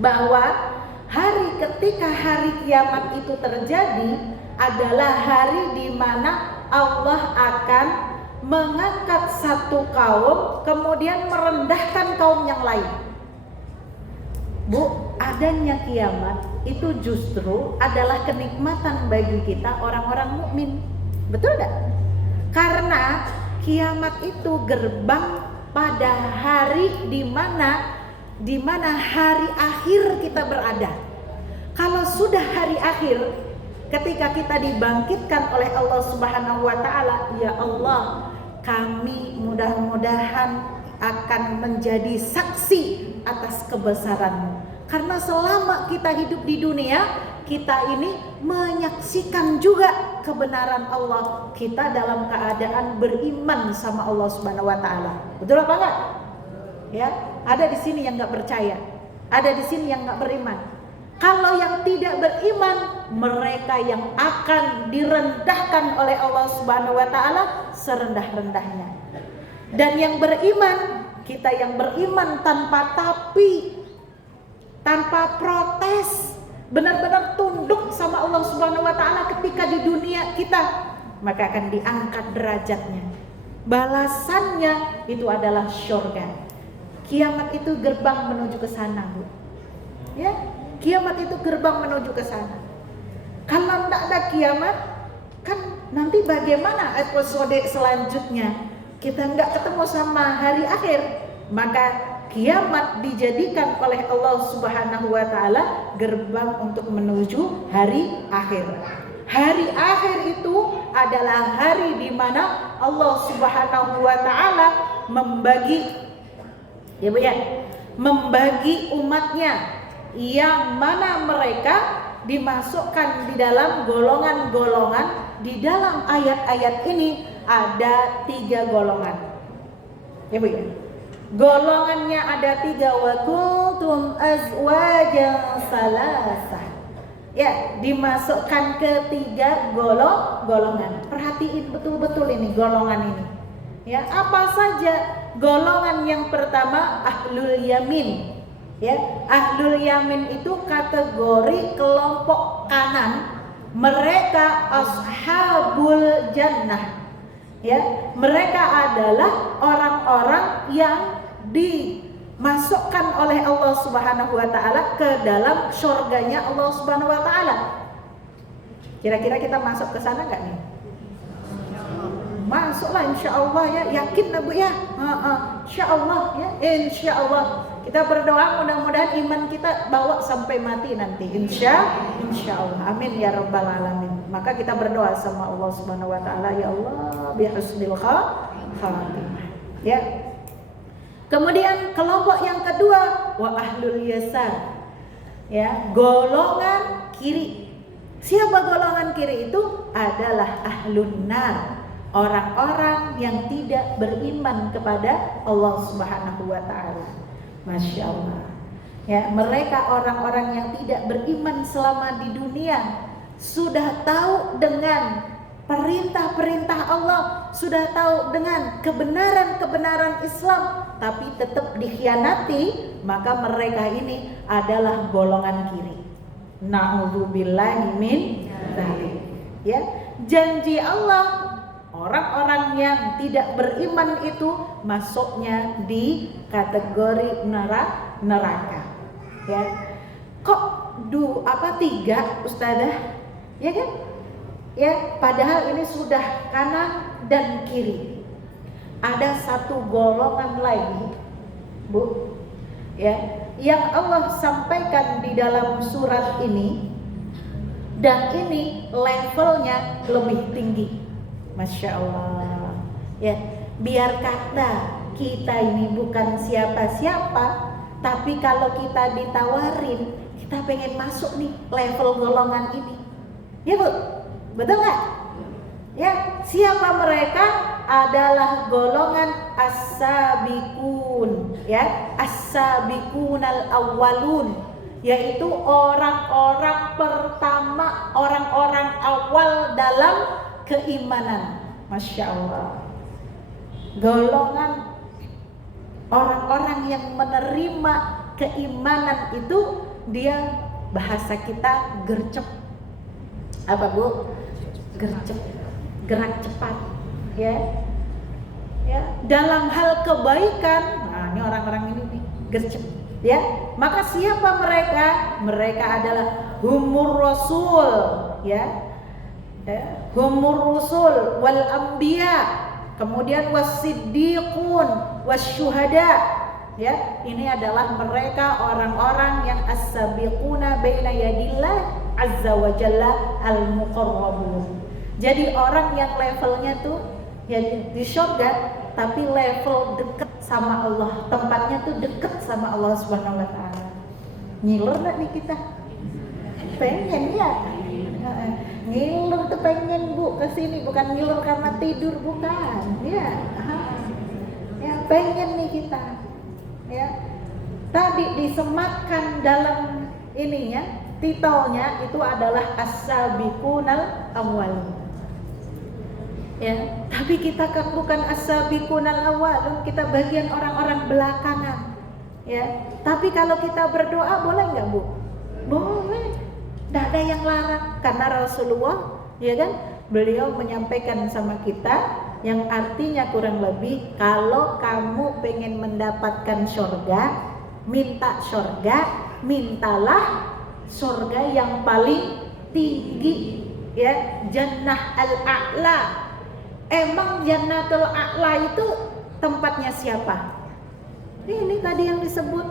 bahwa ketika hari kiamat itu terjadi adalah hari di mana Allah akan mengangkat satu kaum kemudian merendahkan kaum yang lain. Bu, adanya kiamat itu justru adalah kenikmatan bagi kita orang-orang mukmin. Betul enggak? Karena kiamat itu gerbang pada hari di mana hari akhir kita berada. Kalau sudah hari akhir, ketika kita dibangkitkan oleh Allah Subhanahu wa taala, ya Allah, kami mudah-mudahan akan menjadi saksi atas kebesaran-Mu. Karena selama kita hidup di dunia, kita ini menyaksikan juga kebenaran Allah. Kita dalam keadaan beriman sama Allah Subhanahu wa taala. Betul apa enggak? Ya, ada di sini yang enggak percaya, ada di sini yang enggak beriman. Kalau yang tidak beriman, mereka yang akan direndahkan oleh Allah Subhanahu wa taala serendah-rendahnya. Dan yang beriman, kita yang beriman tanpa tapi, tanpa protes, benar-benar tunduk sama Allah Subhanahu wa taala ketika di dunia kita, maka akan diangkat derajatnya. Balasannya itu adalah syurga. Kiamat itu gerbang menuju ke sana, Bu. Ya, kiamat itu gerbang menuju ke sana. Kalau tidak ada kiamat, kan nanti bagaimana episode selanjutnya? Kita nggak ketemu sama hari akhir, maka kiamat dijadikan oleh Allah Subhanahu wa taala gerbang untuk menuju hari akhir. Hari akhir itu adalah hari di mana Allah Subhanahu wa taala membagi, ya Bu ya, membagi umatnya, yang mana mereka dimasukkan di dalam golongan-golongan. Di dalam ayat-ayat ini ada 3 golongan, ya Bu ya. Golongannya ada 3, wa kuntum azwajan salasah. Ya, dimasukkan ke 3 golongan. Perhatiin betul-betul ini golongan ini. Ya, apa saja golongan? Yang pertama ahlul yamin. Ya, ahlul yamin itu kategori kelompok kanan. Mereka ashabul jannah. Ya, mereka adalah orang-orang yang dimasukkan oleh Allah Subhanahu wa taala ke dalam surganya Allah Subhanahu wa taala. Kira-kira kita masuk ke sana enggak nih? Masuklah insyaallah ya, yakin Bu ya. Insyaallah ya, insyaallah. Kita berdoa mudah-mudahan iman kita bawa sampai mati nanti. Insyaallah. Amin ya rabbal alamin. Maka kita berdoa sama Allah Subhanahu wa taala, ya Allah bi husnil khatimah. Ya. Kemudian kelompok yang kedua wa ahlul yasar. Ya, golongan kiri. Siapa golongan kiri itu? Adalah ahlun nar. Orang-orang yang tidak beriman kepada Allah Subhanahu wa taala. Masya Allah. Ya, mereka orang-orang yang tidak beriman selama di dunia, sudah tahu dengan perintah-perintah Allah, sudah tahu dengan kebenaran-kebenaran Islam, tapi tetap dikhianati, maka mereka ini adalah golongan kiri. Na'udzubillahi min dzalik. Ya, janji Allah, orang-orang yang tidak beriman itu masuknya di kategori neraka. Ya. Kok tiga Ustazah? Ya kan? Ya, padahal ini sudah kanan dan kiri. Ada satu golongan lagi, Bu. Ya, yang Allah sampaikan di dalam surat ini, dan ini levelnya lebih tinggi. Masya Allah. Ya, biar kata kita ini bukan siapa-siapa, tapi kalau kita ditawarin, kita pengen masuk nih level golongan ini. Ya Bu, betul nggak? Ya, siapa mereka? Adalah golongan as-sabiqun, ya, as-sabiqunal awwalun, yaitu orang-orang pertama, orang-orang awal dalam keimanan. Masya Allah. Golongan orang-orang yang menerima keimanan itu, dia bahasa kita gercep. Apa Bu? Gercep, gerak cepat. Ya, dalam hal kebaikan. Nah, ini orang-orang ini nih gercep. Ya, maka siapa mereka? Mereka adalah humur rasul, ya. Humur rusul wal anbiya, kemudian wasiddiqun wasyuhada. Ya, ini adalah mereka orang-orang yang as-sabiquna baina yadillah azza wa jalla al-muqarrabun. Jadi orang yang levelnya tuh ya di surga, tapi level dekat sama Allah, tempatnya tuh dekat sama Allah Subhanahu wa taala. Ngiler enggak nih kita? Pengen ya? Ngiler tuh pengen Bu ke sini, bukan ngiler karena tidur, bukan. Ya. Ya, pengen nih kita. Ya. Tadi disematkan dalam ininya, titelnya itu adalah as-sabiqunal awwalun. Ya, tapi kita kan bukan as-sabiqunal awwalun, kita bagian orang-orang belakangan. Ya, tapi kalau kita berdoa boleh nggak Bu? Boleh. Tidak ada yang larang, karena Rasulullah, ya kan, beliau menyampaikan sama kita yang artinya kurang lebih, kalau kamu pengen mendapatkan surga, minta surga, mintalah surga yang paling tinggi, ya, Jannah al-A'la. Emang Jannatul A'la itu tempatnya siapa? Ini tadi yang disebut,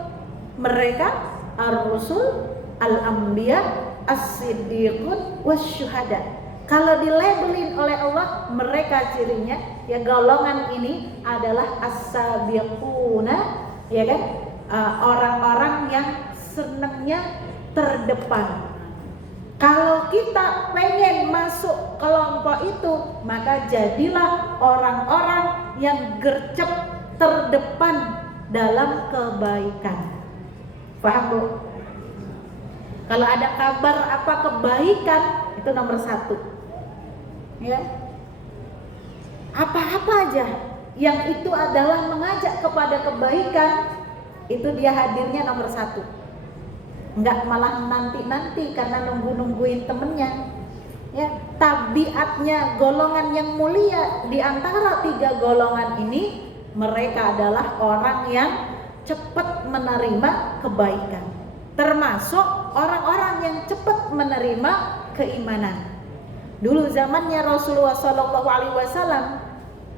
mereka ar-rusul, al-anbiya, as-siddiqun, wasyuhada. Kalau dilabelin oleh Allah, mereka cirinya, ya, golongan ini adalah as-sabiquna, ya kan, orang-orang yang senangnya terdepan. Kalau kita pengen masuk kelompok itu, maka jadilah orang-orang yang gercep terdepan dalam kebaikan. Paham Bu? Kalau ada kabar apa kebaikan, itu nomor 1. Ya. Apa-apa aja yang itu adalah mengajak kepada kebaikan, itu dia hadirnya nomor 1. Enggak malah nanti-nanti karena nungguin temennya. Ya, tabiatnya golongan yang mulia di antara 3 golongan ini, mereka adalah orang yang cepat menerima kebaikan, termasuk orang-orang yang cepat menerima keimanan. Dulu zamannya Rasulullah SAW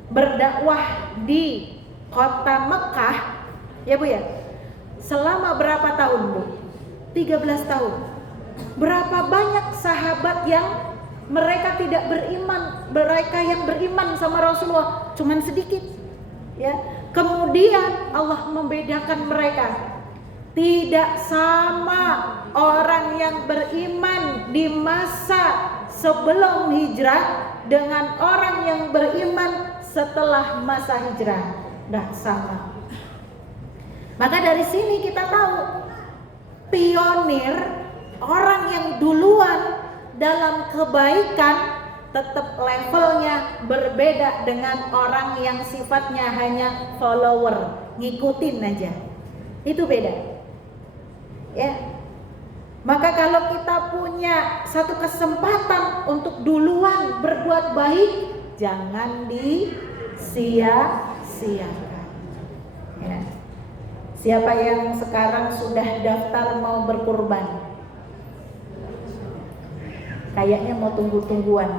berdakwah di kota Mekah, ya Bu ya, selama berapa tahun Bu? 13 tahun. Berapa banyak sahabat yang mereka tidak beriman, mereka yang beriman sama Rasulullah cuman sedikit, ya. Kemudian Allah membedakan mereka. Tidak sama orang yang beriman di masa sebelum hijrah dengan orang yang beriman setelah masa hijrah. Tidak sama. Maka dari sini kita tahu pionir, orang yang duluan dalam kebaikan tetap levelnya berbeda dengan orang yang sifatnya hanya follower, ngikutin aja. Itu beda. Ya. Maka kalau kita punya satu kesempatan untuk duluan berbuat baik, jangan disia-siakan. Ya. Siapa yang sekarang sudah daftar mau berkurban? Kayaknya mau tunggu-tungguan.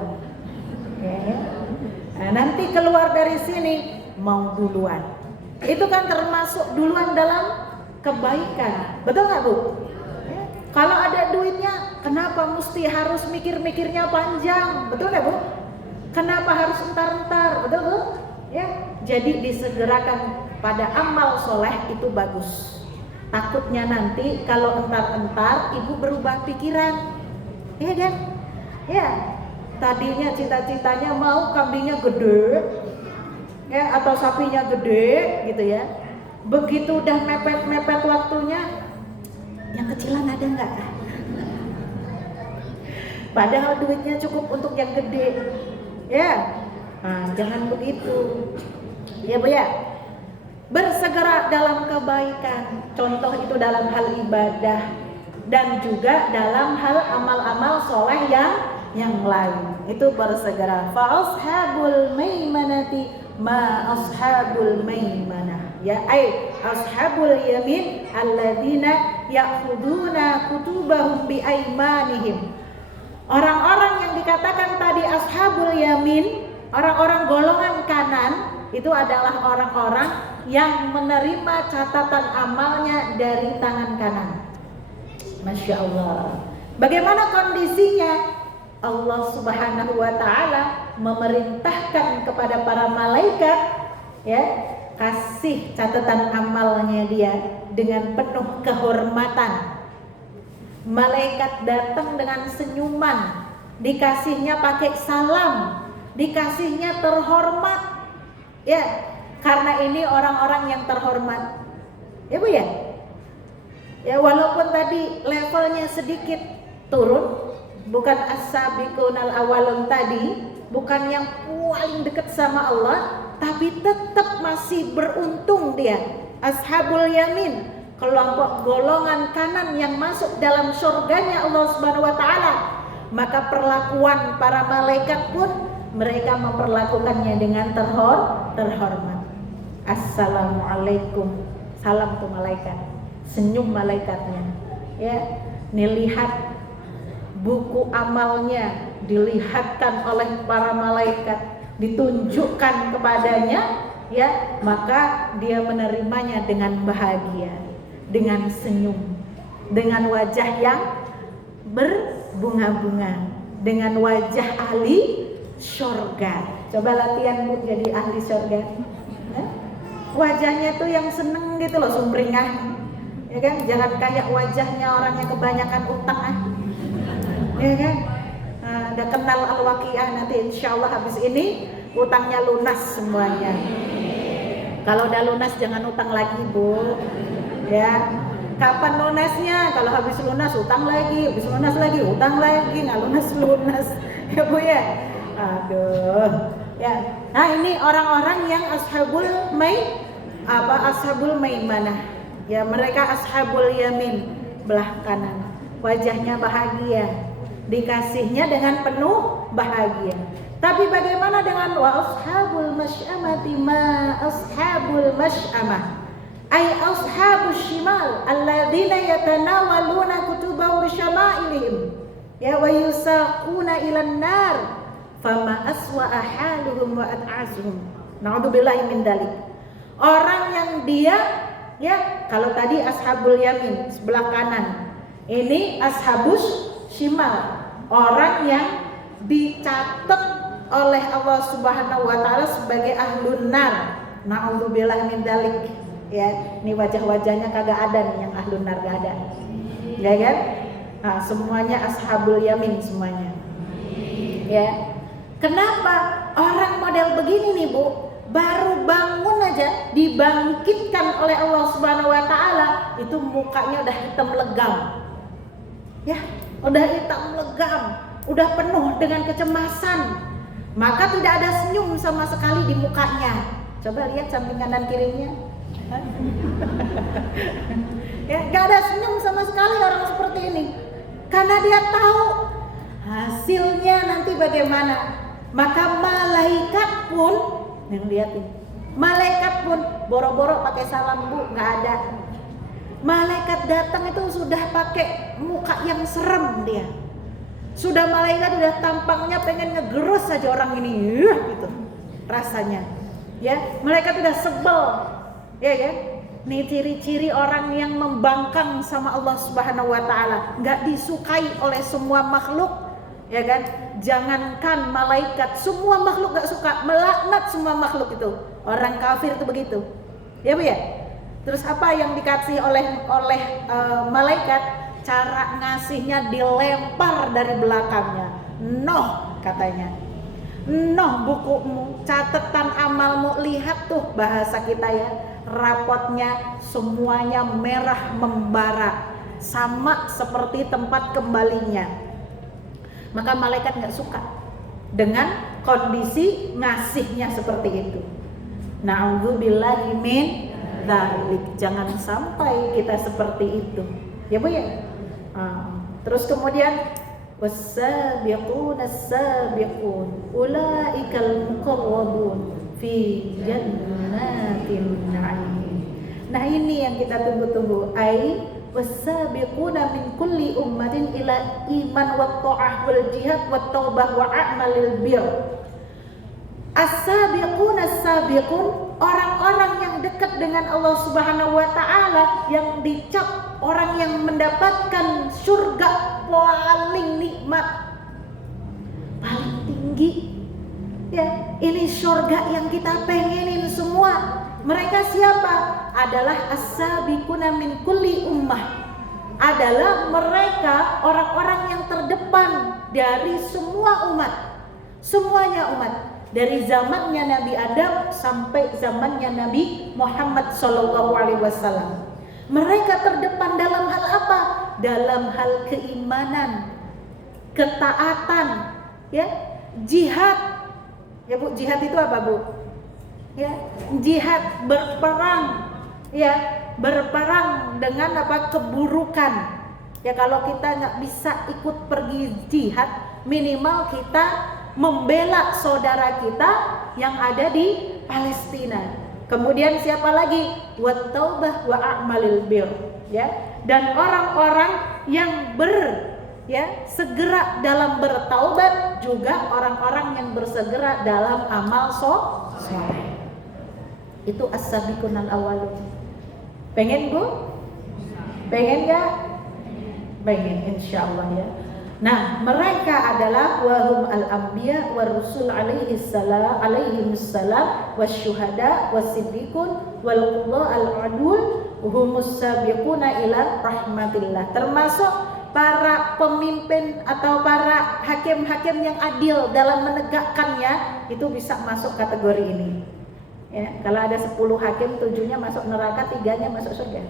Ya. Nah, nanti keluar dari sini mau duluan. Itu kan termasuk duluan dalam kebaikan. Betul nggak Bu? Ya. Kalau ada duitnya, kenapa mesti harus mikir-mikirnya panjang? Betul nggak Bu? Kenapa harus entar-entar? Betul Bu? Ya. Jadi disegerakan pada amal soleh itu bagus. Takutnya nanti kalau entar-entar ibu berubah pikiran, iya kan? Ya, tadinya cita-citanya mau kambingnya gede, ya, atau sapinya gede, gitu ya. Begitu udah mepet-mepet waktunya, yang kecilan ada nggak? Padahal duitnya cukup untuk yang gede, ya. Nah, jangan begitu, ya Bu ya. Bersegera dalam kebaikan, contoh itu dalam hal ibadah dan juga dalam hal amal-amal soleh yang lain. Itu bersegera. Fa ashabul maimanati ma ashabul maimanah. Ya, ashabul yamin alladzina ya'khuduna kutubahum bi aimanihim. Orang-orang yang dikatakan tadi ashabul yamin, orang-orang golongan kanan, itu adalah orang-orang yang menerima catatan amalnya dari tangan kanan. Masya Allah. Bagaimana kondisinya? Allah Subhanahu wa Ta'ala memerintahkan kepada para malaikat, ya, kasih catatan amalnya dia dengan penuh kehormatan. Malaikat datang dengan senyuman, dikasihnya pakai salam, dikasihnya terhormat, ya, karena ini orang-orang yang terhormat, ya Bu ya. Ya, walaupun tadi levelnya sedikit turun, bukan as-sabiqunal awalun tadi, bukan yang paling dekat sama Allah, tapi tetap masih beruntung dia. Ashabul yamin, kelompok golongan kanan yang masuk dalam surganya Allah Subhanahu wa Ta'ala. Maka perlakuan para malaikat pun mereka memperlakukannya dengan terhormat. Assalamualaikum, salam tuh malaikat, senyum malaikatnya, ya. Nih lihat buku amalnya, dilihatkan oleh para malaikat, ditunjukkan kepadanya, ya, maka dia menerimanya dengan bahagia, dengan senyum, dengan wajah yang berbunga-bunga, dengan wajah ahli surga. Coba latihan Bu jadi ahli surga. Wajahnya tuh yang seneng gitu loh, sumringah, ya kan? Jangan kayak wajahnya orang yang kebanyakan utang, ya kan? Udah kenal al-waqiah, nanti insya Allah habis ini utangnya lunas semuanya. Kalau udah lunas jangan utang lagi Bu, ya. Kapan lunasnya? Kalau habis lunas utang lagi, habis lunas lagi utang lagi, nggak lunas, ya Bu ya. Aduh, ya. Nah ini orang-orang yang ashabul maimanah, ya, mereka ashabul yamin, belah kanan, wajahnya bahagia, dikasihnya dengan penuh bahagia. Tapi bagaimana dengan wa ashabul masy'amati ma ashabul masy'amah? ay ashabus shimal alladzina yatanawaluna kutubahum bisyama'ilihim ya wa yusaquna ilan nar fama aswa'a haluhum wa at'azuhum. Na'udzubillahi min dalik. Orang yang dia ya, kalau tadi ashabul yamin sebelah kanan, ini ashabus shimal, orang yang dicatat oleh Allah Subhanahu wa taala sebagai ahlun nar. Na'udzubillahi min dalik. Ya, ini wajah-wajahnya kagak ada nih yang ahlun nar, gak ada. Ya kan? Nah, semuanya ashabul yamin semuanya. Ya. Kenapa orang model begini nih, Bu? Baru bangun aja dibangkitkan oleh Allah Subhanahu wa taala, itu mukanya udah hitam legam. Ya, udah hitam legam, udah penuh dengan kecemasan. Maka tidak ada senyum sama sekali di mukanya. Coba lihat samping kanan kirinya. Ya, gak ada senyum sama sekali orang seperti ini. Karena dia tahu hasilnya nanti bagaimana. Maka malaikat pun, yang lihatin, malaikat pun boro-boro pakai salam, Bu, nggak ada. Malaikat datang itu sudah pakai muka yang serem dia. Sudah malaikat udah tampangnya pengen ngegerus saja orang ini, gitu rasanya. Ya, malaikat udah sebel, ya kan? Nih ciri-ciri orang yang membangkang sama Allah Subhanahu wa taala, nggak disukai oleh semua makhluk, ya kan? Jangankan malaikat, semua makhluk nggak suka, melaknat semua makhluk itu. Orang kafir itu begitu, ya Bu ya. Terus apa yang dikasih oleh malaikat? Cara ngasihnya dilempar dari belakangnya. Noh, katanya. Noh, bukumu, catatan amalmu, lihat tuh bahasa kita ya. Rapotnya semuanya merah membara, sama seperti tempat kembalinya. Maka malaikat nggak suka dengan kondisi ngasihnya seperti itu. Na'udzubillahi min dzalik. Jangan sampai kita seperti itu, ya Bu ya. Terus kemudian was-sabiquna as-sabiqun ulaikal muqarrabun fi jannatin na'im. Nah, ini yang kita tunggu-tunggu. Ai was-sabiquna min kulli ummatin ila iman wa ta'ah wal jihad wa taubah wa a'malil bir. As-sabiquna as-sabiqun, orang-orang yang dekat dengan Allah Subhanahu wa taala, yang dicap orang yang mendapatkan surga paling nikmat, paling tinggi. Ya, ini surga yang kita pengenin semua. Mereka siapa? Adalah as-sabiquna min kulli ummah. Adalah mereka orang-orang yang terdepan dari semua umat. Semuanya umat. Dari zamannya Nabi Adam sampai zamannya Nabi Muhammad SAW. Mereka terdepan dalam hal apa? Dalam hal keimanan, ketaatan, ya, jihad. Ya Bu, jihad itu apa Bu? Ya, jihad berperang, ya, berperang dengan apa? Keburukan. Ya, kalau kita nggak bisa ikut pergi jihad, minimal kita membela saudara kita yang ada di Palestina. Kemudian siapa lagi? Wat taubah wa a'malil bir, ya. Dan orang-orang yang segera dalam bertaubat, juga orang-orang yang bersegera dalam amal soleh. Itu as-sabiqunal awwalun. Pengen Bu? Pengen enggak? Pengen, insyaallah ya. Nah, mereka adalah wahum al-anbiya wa rusul alaihimussalam wasyuhada wasiddiqun wal qudha al-adul humus sabiquna ila rahmatillah. Termasuk para pemimpin atau para hakim-hakim yang adil dalam menegakkannya, itu bisa masuk kategori ini. Ya, kalau ada 10 hakim, 7-nya masuk neraka, 3-nya masuk surga.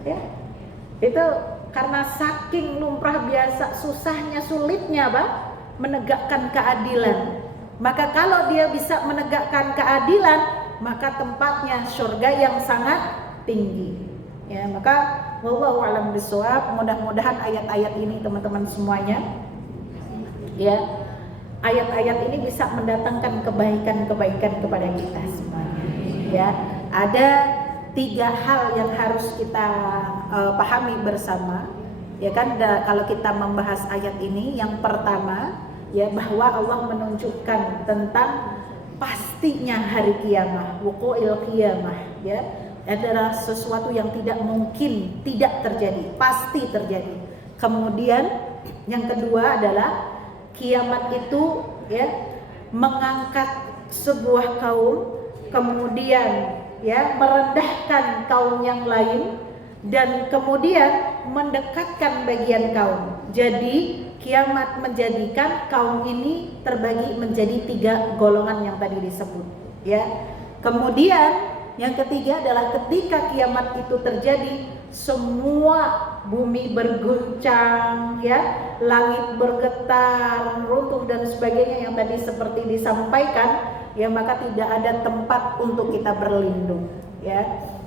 Ya. Itu karena saking lumrah biasa, susahnya, sulitnya menegakkan keadilan. Maka kalau dia bisa menegakkan keadilan, maka tempatnya surga yang sangat tinggi. Ya, maka wallahu a'lam bishawab. Mudah-mudahan ayat-ayat ini teman-teman semuanya, ya, ayat-ayat ini bisa mendatangkan kebaikan-kebaikan kepada kita semuanya. Ya, ada 3 hal yang harus kita pahami bersama, ya kan? Kalau kita membahas ayat ini, yang pertama ya bahwa Allah menunjukkan tentang pastinya hari kiamah, wuqu'il qiyamah, ya, adalah sesuatu yang tidak mungkin tidak terjadi, pasti terjadi. Kemudian yang kedua adalah kiamat itu ya mengangkat sebuah kaum, kemudian ya merendahkan kaum yang lain, dan kemudian mendekatkan bagian kaum. Jadi kiamat menjadikan kaum ini terbagi menjadi 3 golongan yang tadi disebut, ya. Kemudian yang ketiga adalah ketika kiamat itu terjadi, semua bumi berguncang, ya, langit bergetar, runtuh dan sebagainya yang tadi seperti disampaikan, ya, maka tidak ada tempat untuk kita berlindung, ya.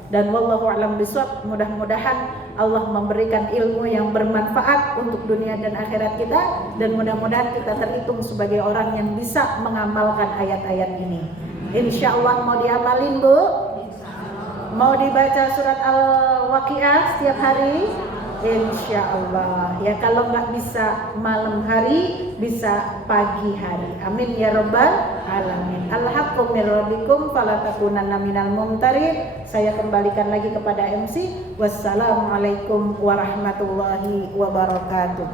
Dan wallahu a'lam bishawab, mudah-mudahan Allah memberikan ilmu yang bermanfaat untuk dunia dan akhirat kita, dan mudah-mudahan kita terhitung sebagai orang yang bisa mengamalkan ayat-ayat ini. Insyaallah. Mau diamalin, Bu? Mau dibaca surat Al-Waqiah setiap hari? Insyaallah. Ya, kalau nggak bisa malam hari, bisa pagi hari. Amin ya rabbal alamin. Al-haqqu mir rabbikum fala takunanna minal mumtarin. Saya kembalikan lagi kepada MC. Wassalamualaikum warahmatullahi wabarakatuh.